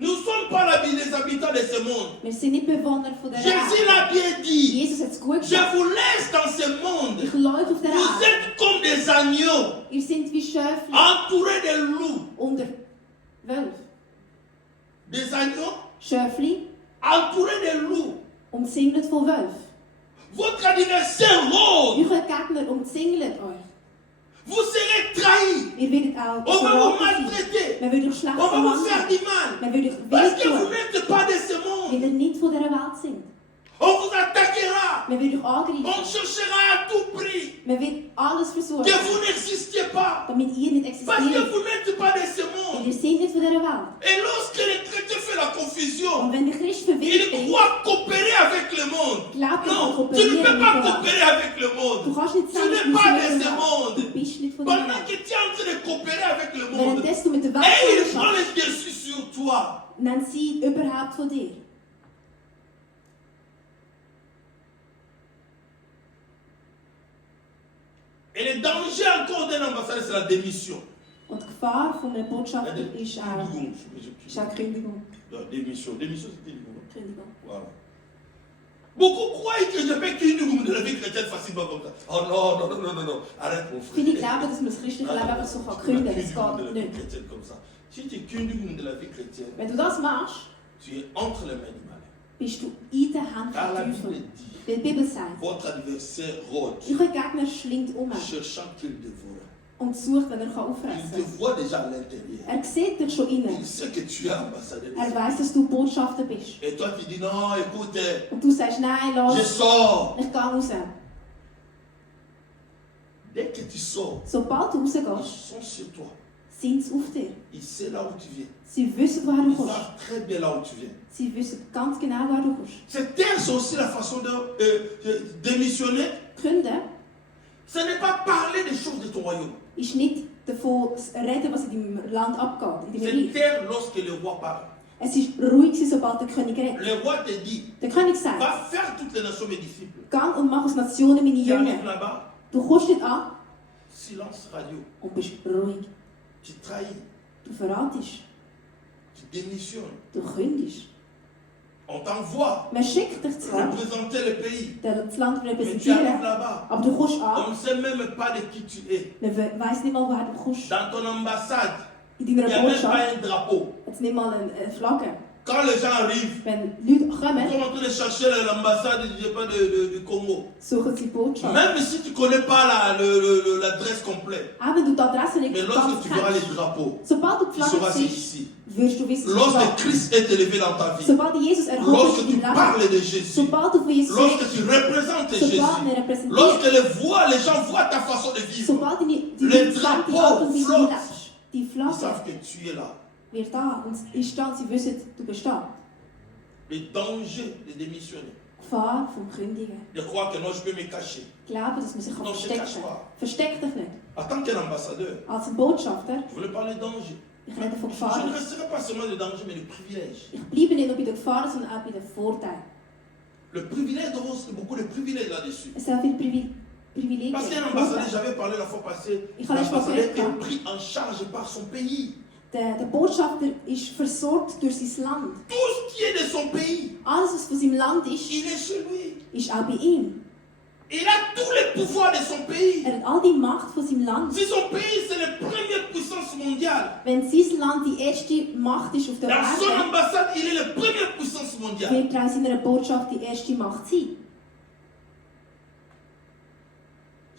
Nous ne sommes pas les habitants de ce monde. Wir sind nicht Bewohner von dieser Jésus Welt. l'a bien dit. Jesus hat es gut Je gesagt. vous laisse dans ce monde. Ich leuchte auf dieser Vous Welt. êtes comme des agneaux, Ihr seid wie Schöfli entourés de loups. unter Wölfen. Des agneaux, Schöfli entourés de loups. umzingelt von Wölfen. Votre adversaire rôde. Eure Gegner umzingelt euch. Vous serez trahis. Ihr werdet auch On va vous verraten sein. maltraiter. Man wird euch schlecht On va vous faire behandeln. du mal. Man wird euch Parce que vous wehtun, n'êtes pas de ce monde. weil ihr nicht von dieser Welt seid. On vous attaquera. Man wird euch On angreifen. cherchera à tout prix Man wird alles versuchen, que vous n'existiez pas. damit ihr nicht Parce que existiert. vous n'êtes pas de ce Weil monde. ihr seid nicht von dieser Welt. Et lorsque les chrétiens font la confusion, Und wenn der Christ verwirrt ils ist, croient coopérer avec le monde. glaubt er, Non, tu ne kooperieren peux mit pas der Welt. coopérer avec le Du monde. kannst nicht Tu sagen, n'es pas de ce du monde. bist nicht von dieser Pendant Welt. que tu es en train de coopérer avec le monde, Währenddessen du mit der Welt et ils zusammen prennent le dessus sur toi. nennen sie überhaupt von dir. Et le danger encore d'un ambassadeur, c'est la démission. Und die Gefahr von einem Botschafter La ist auch Kündigung. Kündigung. Démission. Démission, c'est Kündigung. Kündigung. Voilà. Beaucoup croient que je fais Kündigung de la vie chrétienne facilement comme ça. Oh non, non, non, non, non, non. Arrête mon frère. Viele glauben, dass man das christliche Leben einfach so kündigen kann. Das Kündigung de la geht vie nicht. chrétienne comme ça. Si tu Kündigung de la vie chrétienne, Wenn du das machst, tu es entre les mains du malin. bist du in den Händen Car la vom Bible Teufel. dit, Weil die Bibel sagt, votre adversaire rôde, euer Gegner schlingt um cherchant qu'il dévore. und sucht, wenn er Il auffressen te kann. voit déjà à l'intérieur. Er sieht dich schon innen. Il sait que tu es ambassadeur. de Er Dieu. weiß, dass du Botschafter bist. Et toi, tu dis non, écoute, Und du sagst, nein, je lass, sors. ich gehe raus. Dès que tu sors, Sobald du ils rausgehst, sont sur toi. sind sie auf dir. Ils savent là où tu viens. Sie wissen, woher du Ils kommst. savent très bien là où tu viens. Sie wissen ganz genau, woher du kommst. C'est taire aussi la façon de démissionner. Gründen Ce n'est pas parler des choses de ton royaume. ist nicht davon zu reden, was in deinem Land abgeht, in deinem C'est Reich. taire lorsque le roi parle. Es ist ruhig gewesen, sobald der König redet. Le roi te dit, Der König sagt, va faire toutes les nations mes disciples. gang und mach aus Nationen meine Tu arrives Jünger. là-bas, Du kommst nicht an silence radio. und bist ruhig. Tu trahis, Du verratest. tu démissionnes. Du kündigst. On t'envoie Man schickt dich zwar, représenter le pays. das Land zu Mais tu arrives repräsentieren, là-bas. aber du kommst On an, ne sait même pas de qui tu es. man weiss nicht mal, woher du kommst. Dans ton ambassade, In il n'y deiner a même Botschaft pas un drapeau. hat es nicht mal eine Flagge. Quand les gens arrivent, Wenn Leute ils kommen, sont en train de chercher l'ambassade je sais pas, du Congo. suchen sie die Botschaft. Même si tu ne connais pas l'adresse complète. Auch wenn du die Adresse nicht Mais ganz lorsque tu verras les kennst, drapeaux, sobald du die tu sauras Flagge c'est siehst, ici. wirst du wissen, Lorsque was Christ est élevé dans ta vie, sobald Jesus erhoben lorsque ist tu in deinem Leben, parles de Jésus, sobald du von Jesus lorsque redest, tu représentes Jésus, sobald wir repräsentieren, lorsque les gens voient ta façon de vivre, sobald die Le Leute sagen, die Drapeau Art und Weise, wie du flotte. lebst, die ils Flagge savent que tu es là. wird da und ist da und sie wissen, du bist da. Le danger de démissionner. Gefahr vom Kündigen. De croire que non, je peux me cacher. Glauben, dass man sich Non, je ne verstecken cache kann. pas. Versteck dich nicht. En tant qu'ambassadeur, Als ein Botschafter, je voulais parler de danger. ich rede von Je Gefahr. ne resterai pas seulement de danger, mais de privilège. Ich bleibe nicht nur bei der Gefahr, sondern auch bei den Vorteilen. Le privilège, il y a beaucoup de privilèges là-dessus. Es sind auch viele Privilegien. Parce qu'un ambassadeur, j'avais parlé la fois passée, Ich habe schon l'ambassadeur geredet. est pris en charge par son pays. Der Botschafter ist versorgt durch sein Land. Tout ce qui est de son pays, Alles, was von seinem Land ist, il est chez lui. ist auch bei ihm. Il a tous les pouvoirs de son pays. Er hat all die Macht von seinem Land. Si son pays, c'est la première puissance mondiale, Wenn sein Land die erste Macht ist auf der dans son Welt, ambassade, il est la première puissance mondiale. wird er in seiner Botschaft die erste Macht sein.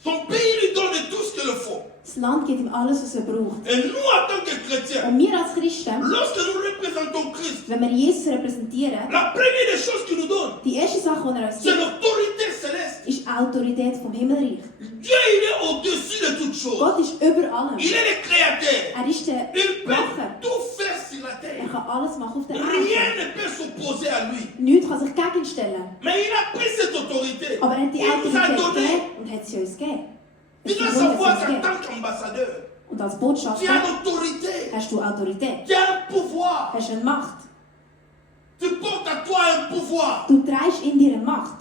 Son pays lui donne tout ce qu'il faut. Das Land gibt ihm alles, was er braucht. Et nous, en tant que chrétiens, Und wir als Christen, lorsque nous représentons Christ, wenn wir Jesus repräsentieren, la première des choses qu'il nous donne, die erste Sache, die er uns c'est gibt, l'autorité céleste. ist die Autorität vom Himmelreich. Dieu, il est au-dessus de toutes choses. Gott ist über allem. Il est le créateur. Er ist der Il peut Macher. tout faire sur la terre. kann alles machen auf der Rien Erde. ne peut s'opposer à lui. Nichts kann sich gegen ihn stellen. Mais il a pris cette autorité. Aber er hat die Il nous a Autorität donné. gegeben und hat sie uns gegeben. Tu Es dois ist die Wunder, savoir sie uns qu'en gegeben. tant qu'ambassadeur, Und als tu Botschafter as l'autorité. hast du Autorität. Tu as un pouvoir. Hast eine Macht. Tu portes à toi un pouvoir. Du trägst in dir eine Macht.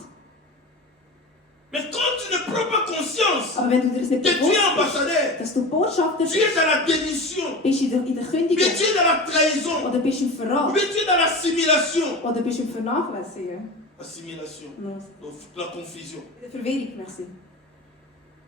Mais quand tu ne prends pas conscience Aber wenn du dir das nicht que tu bewusst es bist, ambassadeur, dass du Botschafter tu es bist, dans la démission, bist du in der mais Kündigung tu es dans la trahison, oder bist du im Verrat mais tu es dans l'assimilation. oder bist du im Vernachlässigen. Assimilation, No, donc la confusion. in der Verwirrung, merci.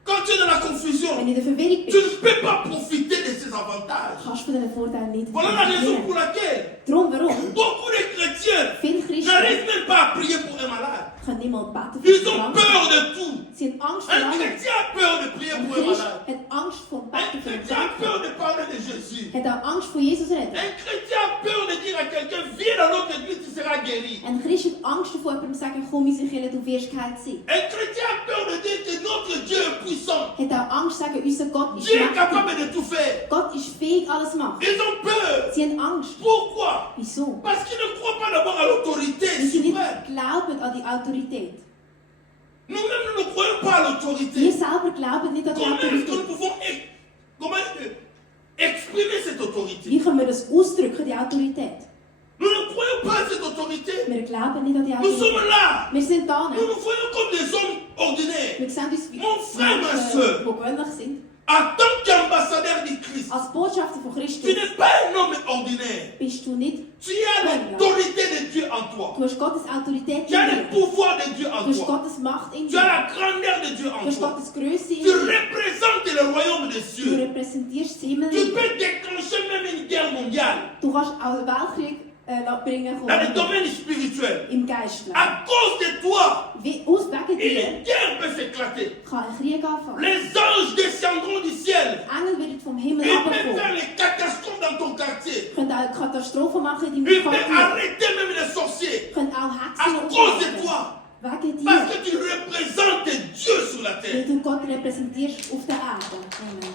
Quand tu es dans la confusion, Wenn du in der Verwirrung tu bist, ne peux pas profiter de ces avantages. kannst du von diesen Vorteilen nicht Voilà la raison pour profitieren. laquelle Darum, warum? beaucoup de chrétiens Viele Christen n'arrivent même pas à prier pour un malade. können nicht mal beten für Ils die ont Kranken. peur de tout. Sie haben Angst vor Un allem. chrétien a peur de prier Ein pour un Christ malade. hat Angst vor Un Beten für den chrétien a Kranken. peur de parler de Jésus. Hat auch Angst vor Jesus reden. Un chrétien a peur de dire à quelqu'un, viens dans notre église, tu seras guéri. Ein Christ hat Angst davor, jemandem zu sagen, komm in unsere Kirche, du wirst geheilt sein. Un chrétien a peur de dire que notre Dieu est puissant. Hat auch Angst zu sagen, unser Gott ist Dieu est mächtig. capable de tout faire. Gott ist fähig, alles zu machen. Ils ont peur. Sie haben Angst. Pourquoi? Wieso? Parce qu'ils ne croient pas d'abord à l'autorité Weil sie nicht suprême. glauben an die Autorität. Nous-mêmes, nous ne croyons pas à Wir l'autorité. selber glauben nicht an die Comment est-ce que nous Autorität. pouvons exprimer cette autorité? Wie können wir das ausdrücken, die Autorität? Nous ne croyons pas à cette autorité. Wir glauben nicht an die Nous sommes Autorität. là. Wir sind da Nous nicht. nous voyons comme des hommes ordinaires. Wir sehen uns wie Mon frère, ma Menschen, soeur. die gewöhnlich sind. En tant qu'ambassadeur du Christ, Als Botschafter von tu Christus n'es pas un homme ordinaire. bist du nicht, Tu as l'autorité de Dieu en toi. du hast Gottes Autorität Tu as le in dir. pouvoir de Dieu en Du hast toi. Gottes Macht in Tu dir. as la grandeur de Dieu Du en hast toi. Gottes Größe in Tu dir. représentes le royaume des Du cieux. repräsentierst das Himmel. Tu peux déclencher même une guerre mondiale Du kannst auch einen Weltkrieg bringen dans le kommen. domaine spirituel. Im Geist. À cause de toi, Wie, aus wegen dir une guerre peut s'éclater. kann ein Krieg anfangen. Les anges descendront du ciel. Engel werden vom Himmel Ils peuvent abgekommen. faire les catastrophes dans ton quartier. Können auch Katastrophen machen in Ils deinem peuvent Quartier. arrêter même les sorciers. Können auch À Hexen cause de umwerfen. toi. Wegen Parce dir. que tu représentes Dieu sur la Weil terre. du Gott repräsentierst auf der Erde. Amen.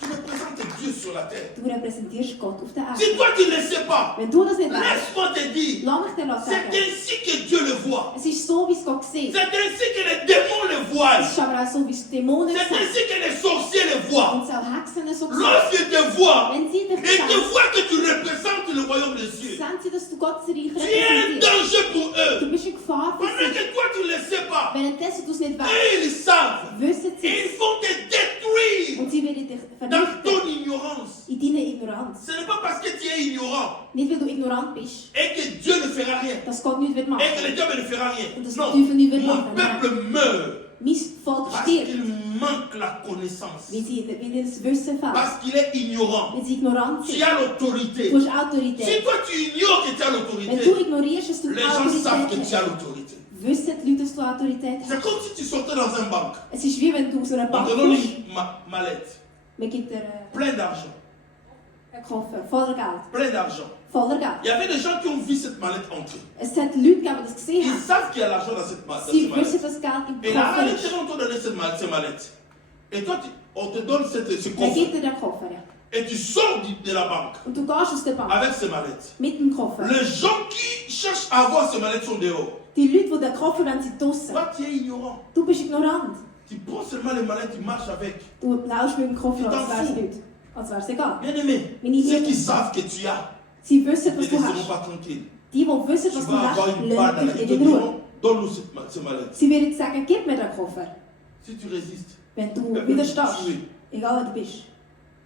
Tu représentes Dieu sur la terre. Du repräsentierst Gott auf der Si Erde. toi tu ne le sais pas, Wenn du das nicht weißt, laisse-moi te dire, lass mich dir c'est sagen. ainsi que Dieu le voit. Es ist so, wie es Gott sieht. C'est ainsi que les démons le voient. Es ist aber auch so, wie es Dämonen C'est sehen. ainsi que les sorciers le voient. Und es auch Hexen so sehen. Lorsqu'ils te voient, Wenn sie dich ils te sehen, voient que tu représentes le royaume des cieux. sehen sie, dass du Gottes Reich Tu es un repräsentierst. danger pour eux. Du bist eine Gefahr für Pendant sie. que toi tu ne le sais pas, Währenddessen du es nicht weißt, eux ils savent. wissen sie Et es. ils vont te détruire Und sie werden dich dans vernichten ton ignorance. in deiner Ignoranz. Ce n'est pas parce que tu es ignorant Nicht, weil du ignorant bist, et que Dieu ne fera rien. dass Gott nichts wird Et machen. que le diable ne fera rien. Und das Non, Teufel nicht wird mon machen. peuple meurt Mein Volk parce stirbt, qu'il manque la connaissance. weil ihr das Wissen fehlt. Parce qu'il est ignorant. Weil sie ignorant Tu sind. as l'autorité. Du hast Si Autorität. toi tu ignores que tu as Wenn l'autorité, du ignorierst, dass du les gens savent que Autorität tu as hast, l'autorité. wissen die Leute, dass du Autorität hast. C'est comme si tu sortais dans un banque. Es ist wie wenn du aus einer On Bank te donne kommst. une mallette, Man gibt dir plein d'argent, einen Koffer voller Geld. plein d'argent. Voller Geld. Il y avait des gens qui ont vu cette mallette entrer. Es hat Leute gegeben, die das gesehen Ils haben. savent qu'il y a l'argent dans cette Sie mallette. wissen, dass Geld im Et la Koffer réalité, ist. on te donne cette mallette. Et toi, on te donne ce Man coffre. gibt dir den Koffer. Ja. Et tu sors de la banque Und du gehst aus der Bank avec ces mallettes. mit dem Koffer. Les gens qui cherchent à avoir ces mallettes sont dehors. Die Leute, die den Koffer haben, sind draussen. Toi, tu es ignorant. Du bist ignorant. Tu prends seulement les mallettes, tu marches avec. Du laufst mit dem Koffer, Tu t'en als wäre es fous. nichts. Als wäre es egal. Bien aimé, Mais il y a- ceux qui savent que tu as, Sie wissen, ne was du laisseront hast. pas tranquille. Die, die wissen, Tu was du vas avoir hast, une part dans la lassen vie. dich Ils te in Ruhe. diront, donne-nous ces mallettes. Sie werden sagen, gib mir den Koffer. Si tu résistes, Wenn du ils peuvent te widerstehst. tuer. Egal wer du bist.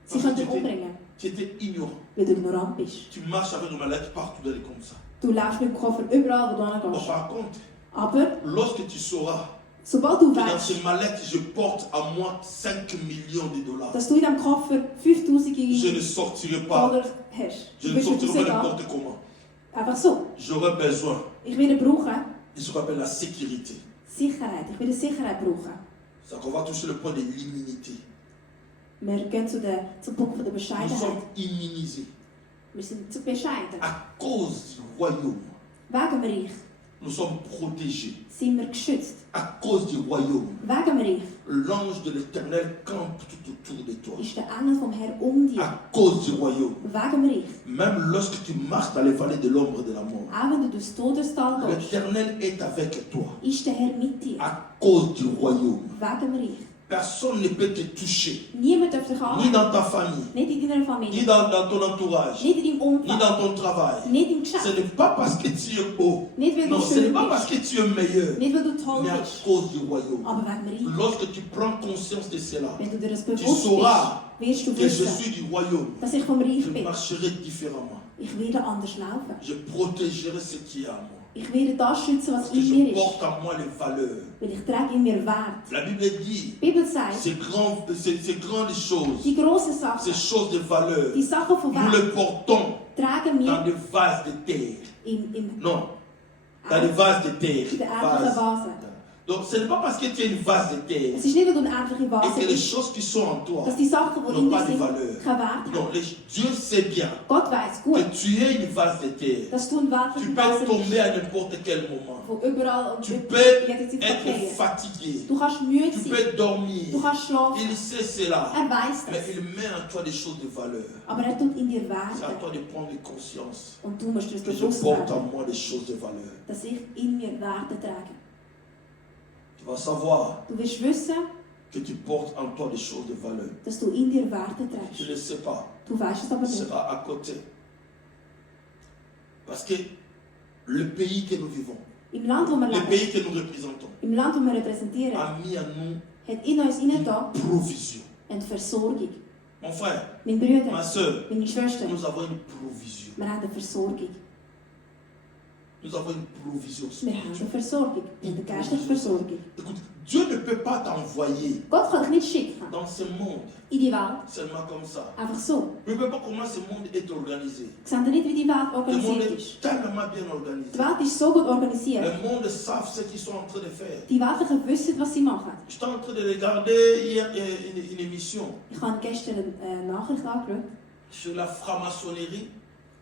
Sie Parce können que dich umbringen, tu étais ignorant. weil du ignorant bist. Tu marches avec une mallette partout d'aller comme ça. Du läufst mit dem Koffer überall, wo du Bon, hingehst. par contre, Aber lorsque tu sauras sobald du que dans weißt, ces mallettes, je porte à moi 5 millions de dollars, dass du in diesem Koffer 5000 je ne sortirai pas. Dollar hast, Je du ne bist sortirai pas rausgehen. n'importe comment. Einfach so. J'aurai besoin Ich will brauchen de ce qu'on appelle la sécurité. Sicherheit. Ich will eine Sicherheit brauchen. C'est qu'on va toucher le point de l'immunité. Wir gehen zum Punkt von der Nous sommes Bescheidenheit. immunisés Wir sind zu bescheiden. à cause du royaume. Wegen dem Reich. nous sommes protégés sind wir geschützt. à cause du royaume. Wegen dem Reich L'ange de l'Éternel campe tout autour de toi ist der Engel vom Herrn um dich. à cause du royaume. Wegen dem Reich. Même lorsque tu marches dans les vallées de l'ombre de la mort, Auch wenn du durchs Todestal gehst, l'Éternel est avec toi ist der Herr mit dir. à cause du royaume. Wegen dem Reich. Personne ne peut te toucher, Niemand darf dich ni annehmen. dans ta famille, Nicht in deiner ni Familie. dans ton entourage, Nicht in deinem ni Umfeld. dans ton travail. Nicht im Ce Geschäft. n'est pas parce que tu es beau, Nicht weil non, du ce n'est schön pas parce bist. que tu es meilleur, Nicht weil du toll mais à bist. cause du royaume. Aber wegen dem Reich. Lorsque tu prends conscience de cela, Wenn du dir das tu bewusst sauras bist, wirst du que je wissen, suis du royaume. dass ich vom Reich Je bin. marcherai différemment. Ich werde anders laufen. Je protégerai ce qui est à moi. Ich werde das schützen, was Parce que in je mir ist. porte en moi les valeurs. Weil ich trage in mir Wert. La Bible dit, Die Bibel sagt, ces grandes choses, die grossen ces Sachen, choses de valeur, die Sachen von nous Wert, les portons tragen dans wir des vases de terre. im Non, dans des vases de terre. in der erdlichen Vase. Donc ce n'est pas parce que tu es une vase de terre Es ist nicht, weil du eine erdliche et Vase que les bist, choses qui sont en toi dass die Sachen, die in n'ont dir pas de sind, valeur. keinen Wert Non, haben. Dieu sait bien Gott weiss que gut, tu es une vase de terre. dass du ein Tu weltliche peux Vase tomber bist, à n'importe quel moment. wo überall und Tu jede peux Zeit être verkehren. fatigué. Du kannst müde Tu sein, peux dormir. du kannst schlafen. Il sait cela. Er weiss Mais das. il met en toi des choses de valeur. Aber er tut in dir C'est à Werte. toi de prendre conscience Und du musst dir que je bewusst porte werden, en moi des choses de valeur. dass ich in mir Werte trage. Tu vas savoir Du wirst wissen, que tu portes en toi des choses de valeur. dass du in dir Werte Tu ne trägst. le sais pas. Du weißt es aber Tu nicht. seras à côté. Parce que le pays que nous vivons, Im Land, wo wir le leben, pays que nous représentons, im Land, wo wir repräsentieren, a mis en nous hat in uns une hinein provision. eine Versorgung. Mon frère, Mein Bruder, ma soeur, meine Schwester, nous avons une provision. wir haben eine Versorgung. Nous avons une provision Wir haben eine spirituelle. Versorgung. Wir haben eine geistliche Versorgung. Écoute, Dieu ne peut pas t'envoyer Gott kann dich nicht schicken dans ce monde in die Welt, seulement comme ça. einfach so. Je ne sais pas comment ce monde est organisé. Seht ihr nicht, wie die Welt Le monde organisiert est ist? tellement bien organisé. Die Welt ist so gut organisiert. Le monde savent ce qu'ils sont en train de faire. Die Weltlichen wissen, was sie machen. J'étais en train de regarder hier une émission Ich habe gestern eine Nachricht angeschaut sur la franc-maçonnerie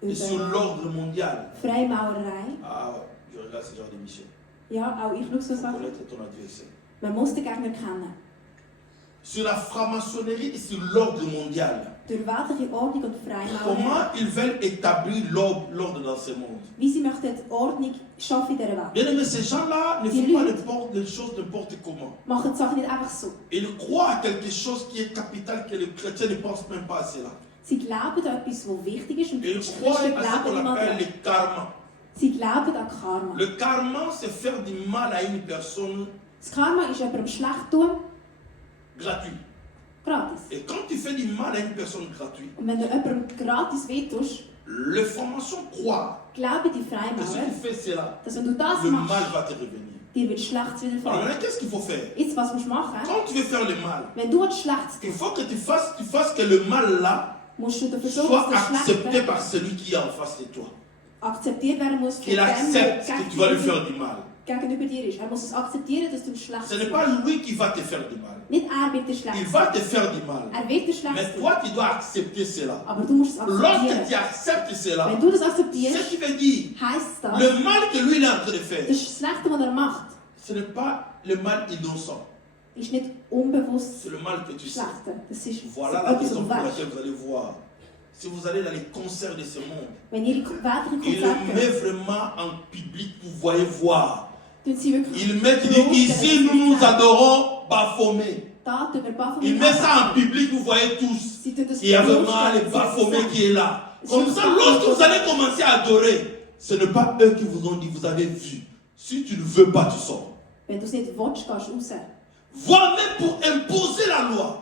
et sur über l'ordre mondial. Freimaurerei. Ah, je regarde ce genre d'émission. Ja, auch ich schaue so Pour Sachen. connaître ton adversaire. Man muss den Gegner kennen. Sur la franc-maçonnerie et sur l'ordre mondial. Durch weltliche Ordnung und Freimaurerei. Comment ils veulent établir l'ordre dans ce monde. Wie sie möchten die Ordnung schaffen in dieser Welt. Bien aimé, ces gens-là ne font pas les choses n'importe comment. Machen die Sachen nicht einfach so. Ils croient à quelque chose qui est capital que les chrétiens ne pensent même pas à cela. Sie glauben an etwas, was wichtig ist und die Ils croient Christen à ce qu'on glauben immer appelle daran. le karma. Sie glauben an Karma. Le karma, c'est faire du mal à une personne Das Karma ist jemandem schlecht tun, gratuit. gratis. Et quand tu fais du mal à une personne gratuite, Und wenn du jemandem gratis wehtust, les formations croient glauben die que si Freimaurer, tu fais cela, dass wenn du das le mal machst, va te revenir. dir wird Schlechtes Alors widerfahren. maintenant, qu'est-ce qu'il faut faire? Jetzt, was musst du machen? Quand tu veux faire le mal, Wenn du etwas Schlechtes il tust, faut que tu fasses que le mal là musst du dafür sorgen, soit dass das accepté Schlechte par celui qui est en face de toi. akzeptiert werden muss von Qu'il dem, accepte der que tu vas lui faire du mal. gegenüber dir ist. Er muss es akzeptieren, dass du Ce Schlechtes n'est pas tust. lui qui va te faire du mal. Nicht er wird dir Il Schlechtes va te faire du mal. Er wird dir Mais Schlechtes tun. toi, tu dois accepter cela. Aber du musst es Lorsque akzeptieren. tu acceptes cela, Wenn du das ce akzeptierst, qui veut dire, heisst das, le mal que lui il est en train de faire, das Schlechte, was er macht, ce n'est pas le mal innocent. ist nicht unbewusst C'est le mal que tu sais. Schlechte. Das ist Voilà la etwas, raison was pour du weißt. laquelle vous allez voir. Si vous allez dans les concerts de ce monde, Wenn ihr in weltliche il le Konzerte met geht, vraiment en public, vous voyez voir. tun sie wirklich Il met, il dit, ici nous nous adorons Baphomet. Taten über Baphomet Il met ça en anpacken. public, vous voyez tous. Sie tun das Il y a vraiment bloßstellen, le sie Baphomet sagen, qui est là. Comme ça, lorsque vous allez commencer à adorer, ce n'est pas eux qui vous ont dit, vous avez vu. Si tu ne veux pas, tu sors. Wenn du es nicht willst, gehst du raus. Voire même pour imposer la loi.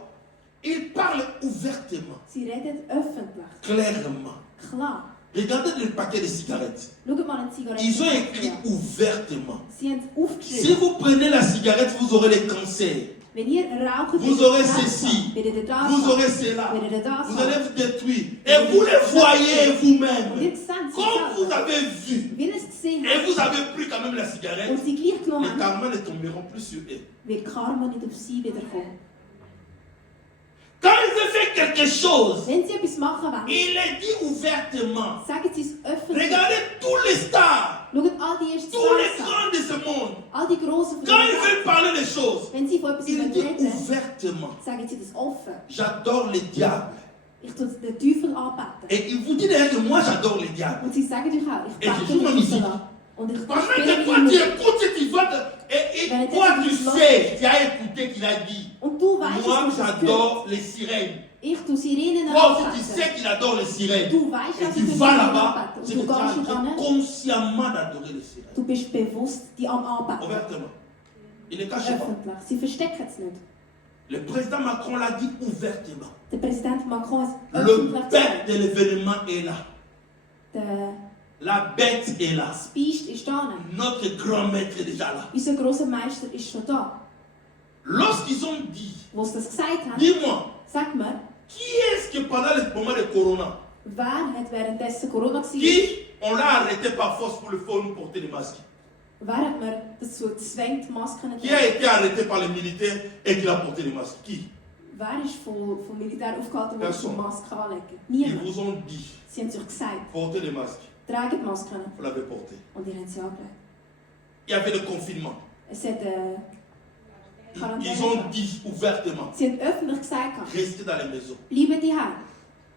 Il parle ouvertement, Sie reden öffentlich, clairement. klar. Regardez le paquet de cigarettes. Schaut mal eine Zigarette. Ils ont écrit ouvertement. Sie haben es Si aufgeschrieben. vous prenez la cigarette, vous aurez les cancers. Wenn ihr raucht, Vous aurez ceci. werdet ihr das Vous haben. aurez cela. Werdet ihr das Vous haben. allez vous détruire. Et vous les voyez Und vous-même. jetzt sehen sie Comme vous selber, avez vu. wie ihr es gesehen Et habt vous avez pris quand même la cigarette. und sie gleich genommen Les haben, karmas ne tomberont plus sur eux. wird Karma nicht auf sie wiederkommen. Quand ils veulent faire quelque chose, Wenn sie etwas machen wollen, il est dit ouvertement. sagen sie es öffentlich. Regardez tous les stars, Schaut all die ersten tous les Stars an. All die grossen Quand ils veulent parler des choses, wenn sie von etwas ils disent reden, ouvertement. sagen sie das offen. J'adore les diables. Ich tue den Teufel anbeten. Et il vous dit d'ailleurs que moi j'adore les diables. Und sie sagen euch auch, ich Et bete je joue ma den musique. Teufel an. Und ich Pendant spiele que toi die tu Musik. écoutes et tu vas et Ben, toi das tu ist sais, tu as écouté qu'il a dit. Und du weißt, Moi was das gehört. j'adore les sirènes. Ich tue Sirenen Toi aussi tu anbeten. sais qu'il adore les sirènes. Du weißt, Et dass tu ich den vas Sirenen là-bas, anbete. c'est Und que du tu gehst es en train dran. consciemment d'adorer les sirènes. Du bist bewusst, die am Anbeten. Ouvertement. Il ne cache pas. Öffentlich. Sie verstecken es nicht. Le président Macron l'a dit ouvertement. Der Präsident Macron hat es Le öffentlich père gesagt. de l'événement est là. Der La bête est là. Beist ist da. Notre grand maître est déjà là. Unser grosser Meister ist schon da. Lorsqu'ils ont dit, Wo sie das gesagt haben, dis-moi, sag mir, qui est-ce que pendant le moment de Corona, wer hat währenddessen Corona gewesen? qui on l'a arrêté par force pour le faire nous porter des masques? Wer hat mir dazu gezwängt, Masken zu Qui a été arrêté par les militaires et qui a porté des masques? Qui? Wer ist vom Militär aufgehalten worden, Person. um Masken anlegen? Ils Niemand. vous ont dit, Sie haben es euch gesagt, portez des masques. tragt die Masken. Vous l'avez porté. Und ihr habt sie angelegt. Il y avait le confinement. Es hat Quarantäne. Ils ont dit ouvertement, Sie haben öffentlich gesagt, restez dans les maisons. bleiben die Heim.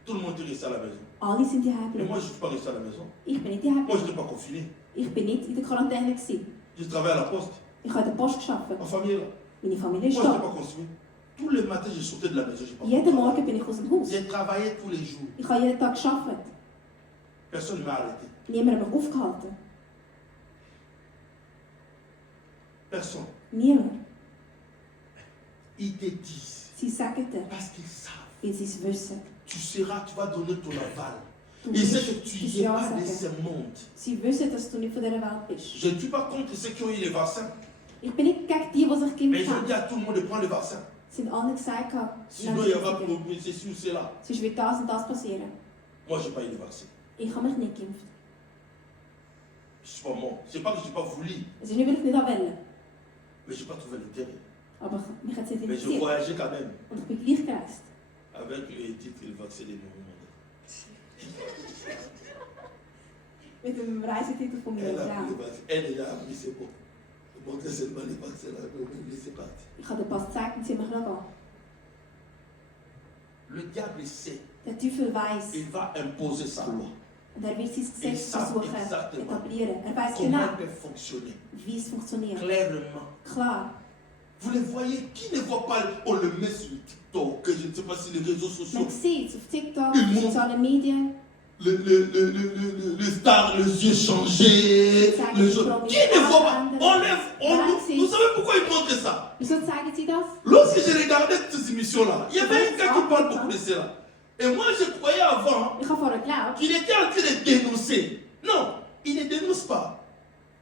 Tout le monde est resté à la maison. Alle sind die Heim Et moi, geblieben. je ne suis pas resté à la maison. Ich bin nicht die Heim Moi, je geblieben. n'étais pas confiné. Ich bin nicht in der Quarantäne gewesen. Je travaillais à la poste. Ich habe in der Post gearbeitet. Ma famille est là. Meine Familie Moi, ist je n'étais da. pas confiné. Tous les matins, je sortais de la maison. Je Jeden Morgen bin ich aus dem Haus. J'ai travaillé tous les jours. Ich habe jeden Tag gearbeitet. Personne ne m'a arrêté. Niemand hat mich aufgehalten. Personne. Niemand. Ils te disent, Sie sagen dir, parce qu'ils savent, weil sie es wissen. tu vas donner ton aval. Du Ils wirst savent que tu dein n'es Ja pas de sagen. ce monde. Sie wissen, dass du nicht von dieser Welt bist. Je ne suis pas contre ceux qui ont eu les vaccins. Ich bin nicht gegen die sich Mais geimpft je dis haben. à tout le monde de prendre le vaccin. Sie haben alle gesagt, Sinon, il y aura ceci ou cela. sonst wird das und das passieren. Moi, je n'ai pas eu le vaccin. Ich habe mich nicht geimpft. Je ne suis pas mort. Ce n'est pas que je n'ai pas voulu, Es ist nicht, weil ich nicht wollte. mais je n'ai pas trouvé l'intérêt. Aber mich hat es nicht Mais je interessiert. voyageais quand même Und ich bin gleich gereist. avec le titre le vaccin des non-mandats. Mit dem Reisetitel von meiner Elle a Frau. pris le vaccin. Elle déjà a pris, c'est bon. Montrer seulement les vaccins là, mais c'est parti. Ich habe den Pass gezeigt und sie haben mich gehen. Le diable sait, Der Teufel weiss. il va imposer sa loi. Und er wird sein Il Gesetz sait versuchen exactement etablieren. Er weiss comment genau, elle peut fonctionner. wie es funktioniert. Clairement. Klar. Vous les voyez, qui ne voit pas, on le met sur TikTok, je ne sais pas si les réseaux sociaux, Man sieht es auf TikTok, Ils montrent- sozialen Medien. le star, les yeux changés, Ça, le les jeu. premiers Qui ne voit pas? Merci. Vous savez pourquoi ils montrent ça? Wieso zeigen sie das? Lorsque j'ai regardé toutes ces émissions-là, il y avait un gars qui parle beaucoup de cela. Et moi, je croyais avant Ich habe vorher geglaubt, qu'il était en train de dénoncer. Non, il ne dénonce pas.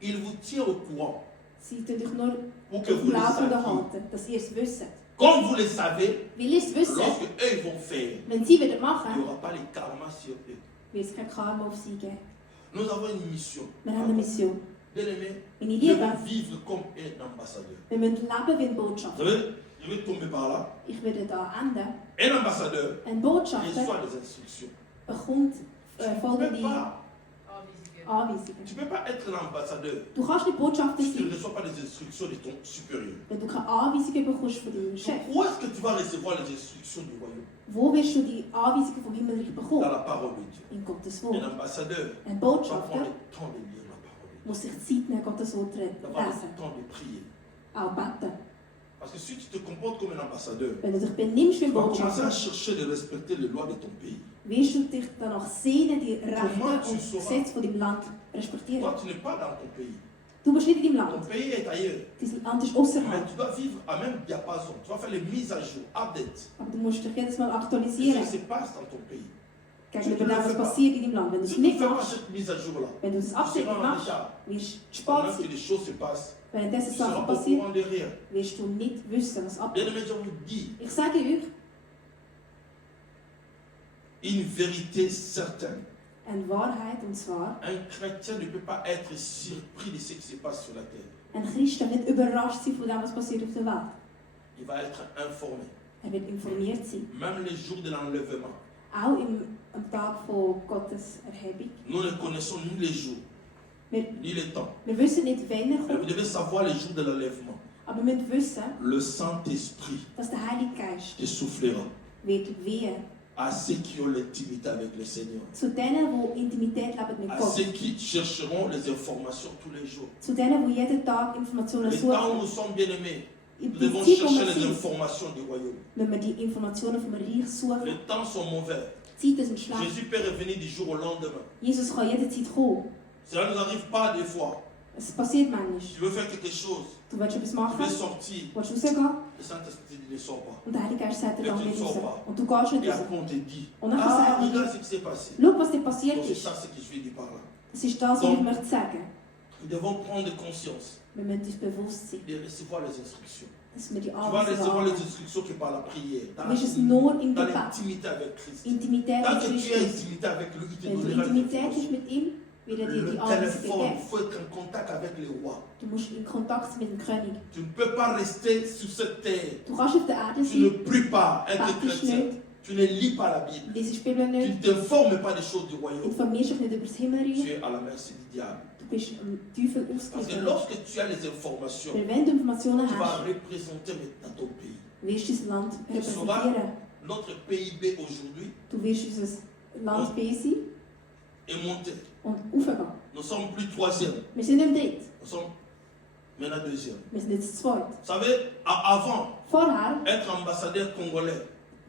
Il vous tient au courant sie tun dich nur pour que auf vous dem le Laufenden sachiez. halten, dass ihr es wisst. Comme vous le savez, Weil ihr es wisst, lorsque eux ils vont faire, wenn sie wieder il n'y machen, aura pas les karmas sur eux. wird es kein Karma auf sie geben. Nous avons une mission. Wir haben eine Mission. Bien aimé, Meine nous Liebe, devons vivre comme un ambassadeur. wir müssen leben wie ein Vous Botschafter. savez, je vais tomber par là. Ich werde da enden. Un ambassadeur Ein reçoit Botschafter des instructions. bekommt Tu ne folgende peux pas, Anweisungen. tu peux pas être un ambassadeur Du kannst nicht Botschafter si tu ne sein, reçois pas des instructions de ton supérieur. wenn du keine Anweisungen bekommst von deinem Chef. Donc, où est-ce que tu vas recevoir les instructions du royaume? Wo wirst du die Anweisungen vom Himmelreich Dans bekommen? la parole de Dieu. In Gottes Un Wort. ambassadeur Ein doit Botschafter prendre le temps de lire la parole de Dieu. muss sich Zeit nehmen, Gottes Wort zu D'avoir lesen. le temps de prier. Auch beten. Parce que si tu te comportes comme un ambassadeur, Wenn du dich benimmst wie tu ein vas commencer à Botschafter, chercher de respecter les lois de ton pays. wirst du dich danach sehnen, die Comment Rechte tu und sauras? Gesetze von deinem Land respektieren. Toi, tu n'es pas dans ton pays. Du bist nicht in deinem Ton Land. pays est ailleurs. Dein Land ist Mais außerhalb. tu dois vivre à même diapason. Tu vas faire les mises à jour, updates. Aber du musst dich jedes Mal De ce aktualisieren qui se passe dans ton pays. gegenüber dem, was passiert in deinem Land. Wenn du es Si tu ne nicht fais pas machst, cette mise à jour-là, wenn du das tu Update seras nicht en machst, retard. wirst du zu Pendant spät que sein. les choses se passent, Währenddessen tu seras Sachen au passieren, courant de rien. wirst du nicht wissen, was Bien abgeht. aimé, je vous dis Ich sage euch, une vérité certaine. eine Wahrheit, und zwar, Un chrétien ne peut pas être surpris de ce qui se passe sur la terre. ein Christ darf nicht überrascht sein von dem, was passiert auf der Welt. Il va être informé. Er wird informiert sein. Même les jours de l'enlèvement. Auch am Tag von Gottes Erhebung. Nous ne connaissons ni les jours, ni le temps. Wir wissen nicht, wann Mais vous kommt, devez savoir les jours de l'enlèvement. aber wir müssen wissen, Le Saint-Esprit dass der Heilige Geist te soufflera wird wehen à ceux qui ont l'intimité avec le Seigneur. zu denen, die Intimität leben mit À Gott. ceux qui chercheront les informations tous les jours. Zu denen, die jeden Tag Informationen Le temps où suchen. nous sommes bien-aimés, Im nous devons Prinzip, wo chercher wir les sind, informations du royaume. wenn wir die Informationen vom Reich suchen. Les temps sont mauvais. Die Zeiten sind schlecht. Jésus peut revenir du jour au lendemain. Jesus kann jederzeit kommen. Cela ne nous arrive pas des fois. Es passiert manchmal. Tu veux faire quelque chose, Du willst etwas tu machen, veux sortir, willst rausgehen le Saint-Esprit ne sort pas. und der Heilige Geist sagt dir, Et geh tu ne nicht sors raus. pas. Und du gehst nicht Et raus. après on te dit, Und dann ah, sagt er, regarde ce qui s'est passé. schau, was dir passiert Donc c'est ist. ça ce que je vais dire par là. Das ist das, was ich möchte sagen. Nous devons prendre conscience Wir müssen uns bewusst sein, de recevoir les instructions. dass wir die Tu vas Anweisungen recevoir les haben. instructions que par la prière, Du wirst es nur im dans Gebet. l'intimité avec Christ. Intimität Tant mit que tu as Christus. intimité avec lui, il te Wenn du donnera les Intimität hast informations. mit ihm, wird er dir Le die Anweisungen téléphone, il geben. faut être en contact avec les rois. Du musst in Kontakt sein mit dem König. Tu ne peux pas rester sur cette terre. Du kannst auf der Erde Tu ne sein, pries pas, être betest chrétien. nicht, Tu ne lis pas la Bible. lesest die Bibel Tu nicht, ne t'informes pas des choses du royaume. informierst dich nicht über das Himmelreich. Tu es à la merci du diable. Du bist am Teufel Parce que ausgeliefert. lorsque tu as les informations, Weil wenn du Informationen tu vas hast, représenter maintenant ton pays. wirst du dein Land Tu sauras repräsentieren. notre PIB aujourd'hui Du wirst unser Land B sein est monté. und aufgehen. Nous sommes plus troisième, Wir sind nicht dritt, nous sommes maintenant deuxième. wir sind jetzt zweit. Vous savez, avant, Vorher, être ambassadeur congolais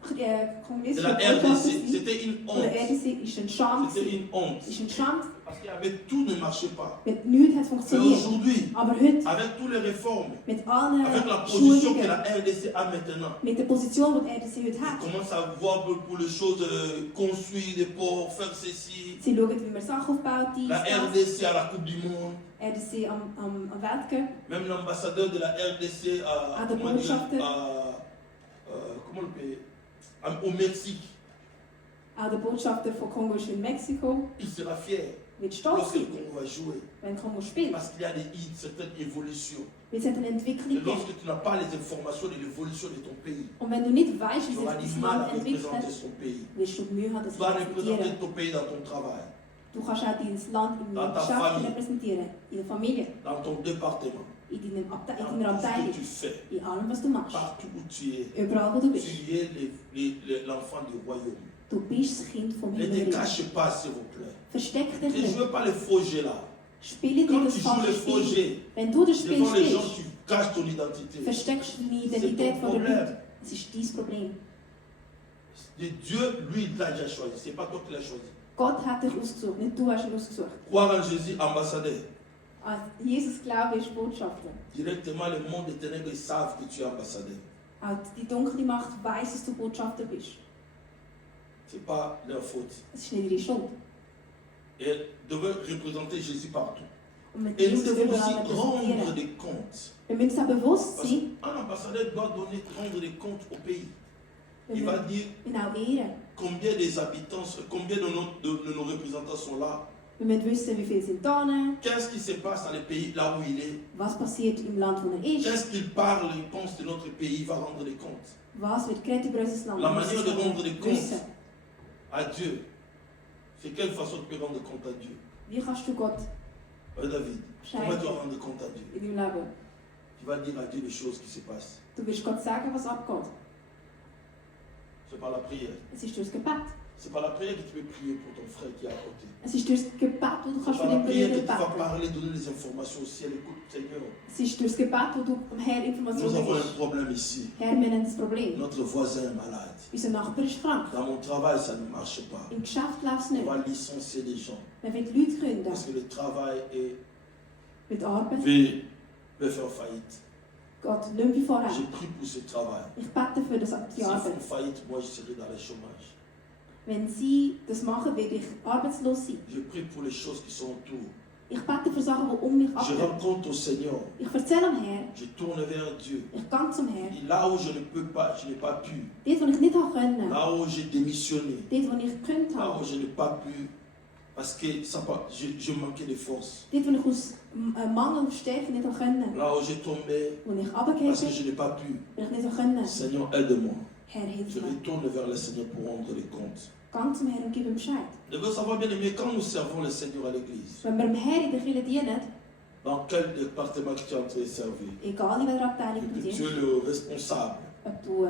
de kommunistische la Botschafter RDC, sein, c'était une von der honte. RDC ist eine Schande. C'était une honte. Ist eine Schande, Parce qu'il y avait tout ne marchait pas. weil nichts hat Mais funktioniert. aujourd'hui, Aber heute, avec toutes les réformes, mit allen avec la position que Schulungen, la RDC a maintenant, mit der Position, die die RDC heute ils hat, commencent à voir pour les choses, construire des ports, faire ceci. sie schauen, wie man Sachen aufbaut, dies, La das. RDC à la Coupe du Monde, RDC am Weltcup, même l'ambassadeur de la RDC à, Ah, de comment dire, Botschafter. comment le pays, au Mexique, auch der Botschafter von Kongo ist in Mexiko, il sera fier wird stolz lorsque le sein, Congo va jouer. wenn Kongo spielt. Parce qu'il y a une certaine évolution. Weil es hat eine Et Entwicklung gibt. lorsque tu n'as pas les informations de l'évolution de ton pays, Und wenn du nicht weißt, tu wie auras sich du das mal à Land entwickelt, représenter son pays. wirst du Mühe haben, das Tu zu vas représenter repräsentieren. ton pays dans ton travail, Du kannst auch dein Land im Dans ta Geschäft famille. repräsentieren, in der Familie, dans ton département, in deiner dans Abteilung, tout ce que tu fais, in allem, was du machst. partout où tu es. Überall, wo du bist. Tu es l'enfant du royaume. Du bist das Kind vom Ne te Himmel. cache pas, s'il vous plaît. Versteck dich Ne nicht. jouez pas les faux jeux là. Spiele nicht Quand das tu joues les falsche faux Spiel. jeux, Wenn du das Spiel devant les gens, spielst, tu caches ton identité. versteckst du deine C'est Identität ton von den problème. Leuten. Es ist dein Problem. Et Dieu, lui, il t'a déjà choisi. Ce n'est pas toi qui l'as choisi. Gott hat dich ausgesucht, nicht du hast ihn ausgesucht. Croire en Jésus, ambassadeur. An Jesus Glaube ist Botschafter. Directement, le monde des ténèbres, ils savent que tu es ambassadeur. Auch die dunkle Macht weiss, dass du Botschafter bist. Ce n'est pas leur faute. Es ist nicht ihre Schuld. Et elles devaient représenter Jésus partout. Und mit Et nous Jesus devons aussi überall rendre repräsentieren. des comptes. Wir müssen uns auch bewusst Parce sein, qu'un ambassadeur doit rendre des comptes au pays. wir Il va dire müssen auch ehren. combien des habitants, combien de nos représentants sont là. Wir müssen wissen, wie viele sind da, Qu'est-ce qui se passe dans le pays là où il est? was passiert im Land, wo er ist, Qu'est-ce qu'il parle et pense de notre pays? Il va rendre des comptes was wird geredet über unser Land. La Wir manière müssen de rendre des comptes. wissen. à Dieu. C'est quelle façon tu peux rendre compte à Dieu? Wie kannst du Gott David, comment tu vas rendre compte à Dieu? in deinem Leben? Tu vas dire à Dieu les choses qui se passent. Du wirst Gott sagen, was abgeht. C'est par la prière. Es ist durchs Gebet. C'est par la prière que tu peux prier pour ton frère qui est à côté. Es ist durchs Gebet, wo du C'est kannst par für la den prière Bruder que tu vas beten. parler, donner les informations au ciel. Écoute, Seigneur, Es ist durchs Gebet, wo du am Herr nous Informationen avons un gibst. problème ici. Herr, wir haben das Problem. Notre voisin est malade. Unser Nachbar ist krank. Dans mon travail, ça ne marche pas. Im Geschäft läuft es On nicht. va licencier des gens. Man wird Leute gründen. Parce que le travail Mit Arbeit. veut faire faillite. Geht nicht wie vorher. J'ai pris pour ce travail. Ich bete für das, die S'ils Arbeit. font faillite, moi je serai dans le chômage. Wenn sie das machen, werde ich arbeitslos sein. Je prie pour les choses qui sont autour. Ich bete für Sachen, die um mich Je abgehen. rends compte au Seigneur. Ich erzähle am Herrn. Je tourne vers Dieu. Ich gehe zum Herrn. Et là où je ne peux pas, je n'ai pas pu. Dort, wo ich nicht konnte. Là où j'ai démissionné. Dort, wo ich gekündigt Là où habe. je n'ai pas pu. Parce que ça, je manquais de force. Dort, wo ich aus Mangel auf Stärke nicht konnte. Là où j'ai tombé. Wo ich Parce runtergefallen que bin, je n'ai pas pu. weil ich nicht konnte. Seigneur, aide-moi. Herr, hilf Je mir. retourne vers le Seigneur pour rendre les comptes. Gang zum Herrn und gib ihm Bescheid. Vous devez savoir, bien aimé, quand nous servons le Seigneur à l'église, Wenn wir dem Herrn in der Kirche dienen, dans quel département que tu es en train de servir, egal in welcher Abteilung du que tu dienst, es le responsable. ob du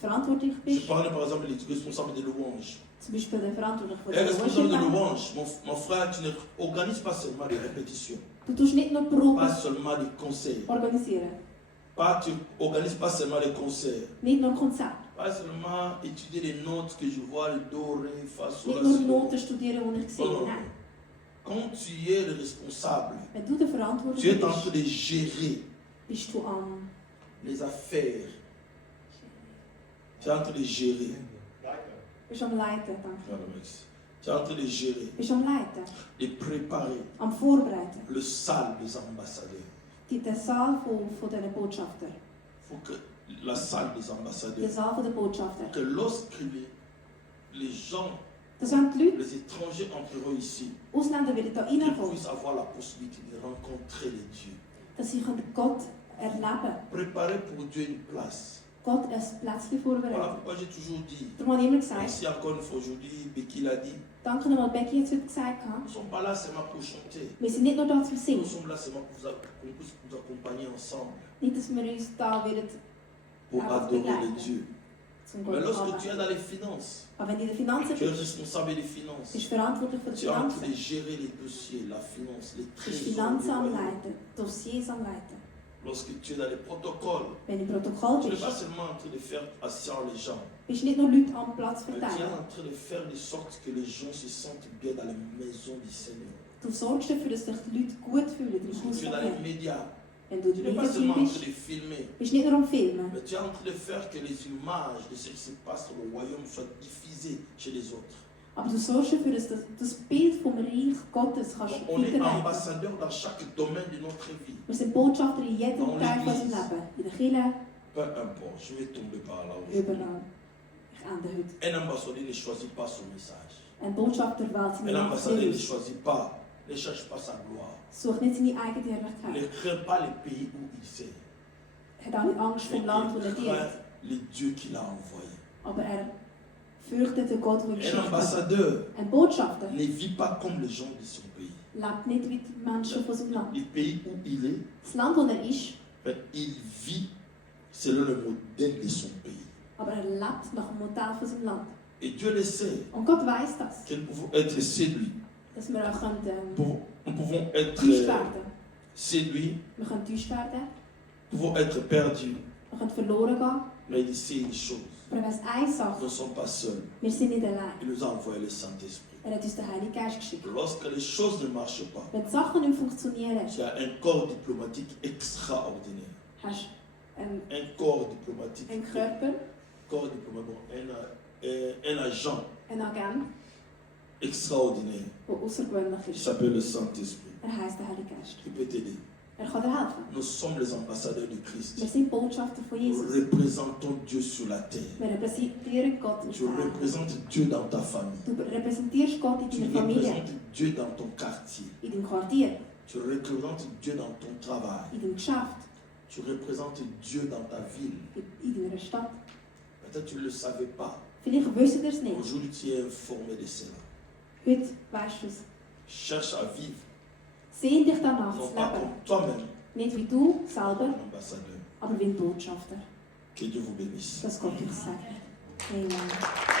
verantwortlich Je bist, parle par exemple des responsables des louanges. zum Beispiel der verantwortlich für Les den responsables de Worship-Band. louanges, mon frère, tu n'organises pas seulement des répétitions, Du tust nicht nur Proben pas seulement des concerts, organisieren, tu n'organises pas seulement des concerts, nicht nur Konzerte, pas seulement étudier les notes que je vois, le do, ré, fa, sol, nicht la, nur si, Noten studieren, die ich sehe. Oh. Nein, Quand tu es le responsable, wenn du der tu Verantwortliche es en train bist, de gérer bist du am les affaires. Tu es en train de gérer. bist am Leiten, danke. Voilà, merci. Tu es en train de gérer, Bist am Leiten, de préparer am Vorbereiten. le salle des ambassadeurs. Der Saal von diesen Botschafter, Il faut que la salle des der ambassadeurs, Saal von den Botschafter, que lorsque les gens, dass wenn die Leute, les étrangers entreront ici, Ausländer wieder da qu'ils reinkommen, puissent avoir la possibilité de rencontrer les dieux. dass sie Gott erleben, Préparer pour Dieu une place. Gott ein Plätzchen Voilà vorbereiten. pourquoi j'ai toujours dit, Darum habe ich immer gesagt, ici encore une fois aujourd'hui, Becky l'a dit, danke nochmal, Becky hat es heute gesagt, nous ne sommes pas là seulement pour chanter. wir sind nicht nur da zum Nous Singen, sommes là seulement pour qu'on puisse nous accompagner ensemble nicht, dass wir uns da wieder pour Einfach adorer begleiten. les dieux. zum Mais Gott lorsque tu es anbeten. dans les finances, Aber wenn du in den Finanzen tu es bist, responsable des finances. bist du verantwortlich für die Tu es en train de Finanzen, gérer les dossiers, la finance, les bist trésors. Finanzen du am royaume. Leiten, Dossiers am Leiten. Lorsque tu es dans les protocoles, Wenn du im Protokoll tu n'es bist, pas seulement en train de faire asseoir les gens, bist du nicht nur Leute am Platz mais tu es verteilen. en train de faire de sorte que les gens se sentent bien dans la maison du Seigneur. Du sorgst dafür, dass sich die Leute gut fühlen im Lorsque Haus tu es von dans les Herrn. médias, Wenn du tu in n'es den pas seulement Medien en train bist, de filmer, bist du nicht nur am Filmen, mais tu es en train de faire que les images de ce qui se passe dans le royaume soient diffusées chez les autres. aber du sorgst dafür, dass das Bild vom Reich Gottes kannst Donc, on est weiterleiten. ambassadeur dans chaque domaine de notre vie. Wir sind Botschafter in jedem Dans Teil von unserem l'Église. Leben. In der Kirche, Peu importe, je vais tomber par là aujourd'hui. überall. Ich ende heute. Un ambassadeur ne choisit pas son message. Ein Botschafter wählt seine Un ambassadeur ne Nachfolger. choisit pas, ne cherche pas sa gloire. Sucht nicht seine eigene Ne Herrlichkeit. craint pas les pays où il sert. Er hat auch nicht Angst Mais vom Land, wo er il dient. craint les dieux qu'il a envoyés. Aber er fürchtet den Gott, der Un geschickt hat. ambassadeur Ein Botschafter ne vit pas comme les gens de son pays. lebt nicht wie die Menschen von seinem Land. Le pays où il est, Das Land, wo er ist, mais il vit selon le modèle de son pays. aber er lebt nach dem Modell von seinem Land. Et Dieu le sait, Und Gott weiß das, que nous pouvons être séduits. dass wir auch können, Nous pouvons être enttäuscht werden. séduits, Wir können enttäuscht werden, nous pouvons être perdus. wir können verloren gehen. Mais il sait une chose, Aber er weiß eine nous Sache, ne sommes pas seuls. wir sind nicht allein. Il nous a envoyé le Saint-Esprit. Er hat uns den Heiligen Geist geschickt. Lorsque les choses ne marchent pas, Wenn die Sachen nicht funktionieren, tu as un corps diplomatique extraordinaire. hast du Un corps diplomatique. einen Körper, Corps diplomatique. Un agent einen Agent, extraordinaire der außergewöhnlich qui ist. s'appelle le Saint-Esprit. Er heisst der Heilige Geist. Qui peut t'aider. Er kann dir helfen. Nous sommes les ambassadeurs de Christ. Wir sind Botschafter von Nous Jesus. représentons Dieu sur la terre. Wir repräsentieren Gott auf Tu der Erde. représentes Dieu dans ta famille. Du repräsentierst Gott in Tu deiner Familie, représentes Dieu dans ton quartier. in deinem Quartier, Tu représentes Dieu dans ton travail. in deinem Geschäft, Tu représentes Dieu dans ta ville. in deiner Stadt. Peut-être tu ne le savais pas. Vielleicht wisst ihr es nicht. Aujourd'hui, tu es informé de cela. Heute weißt du es. Cherche à vivre, Sehn dich danach non zu pas leben. comme toi-même, Nicht wie du selber, un ambassadeur. aber wie ein Botschafter. Que Dieu vous bénisse. Dass Gott dich segnet. Amen.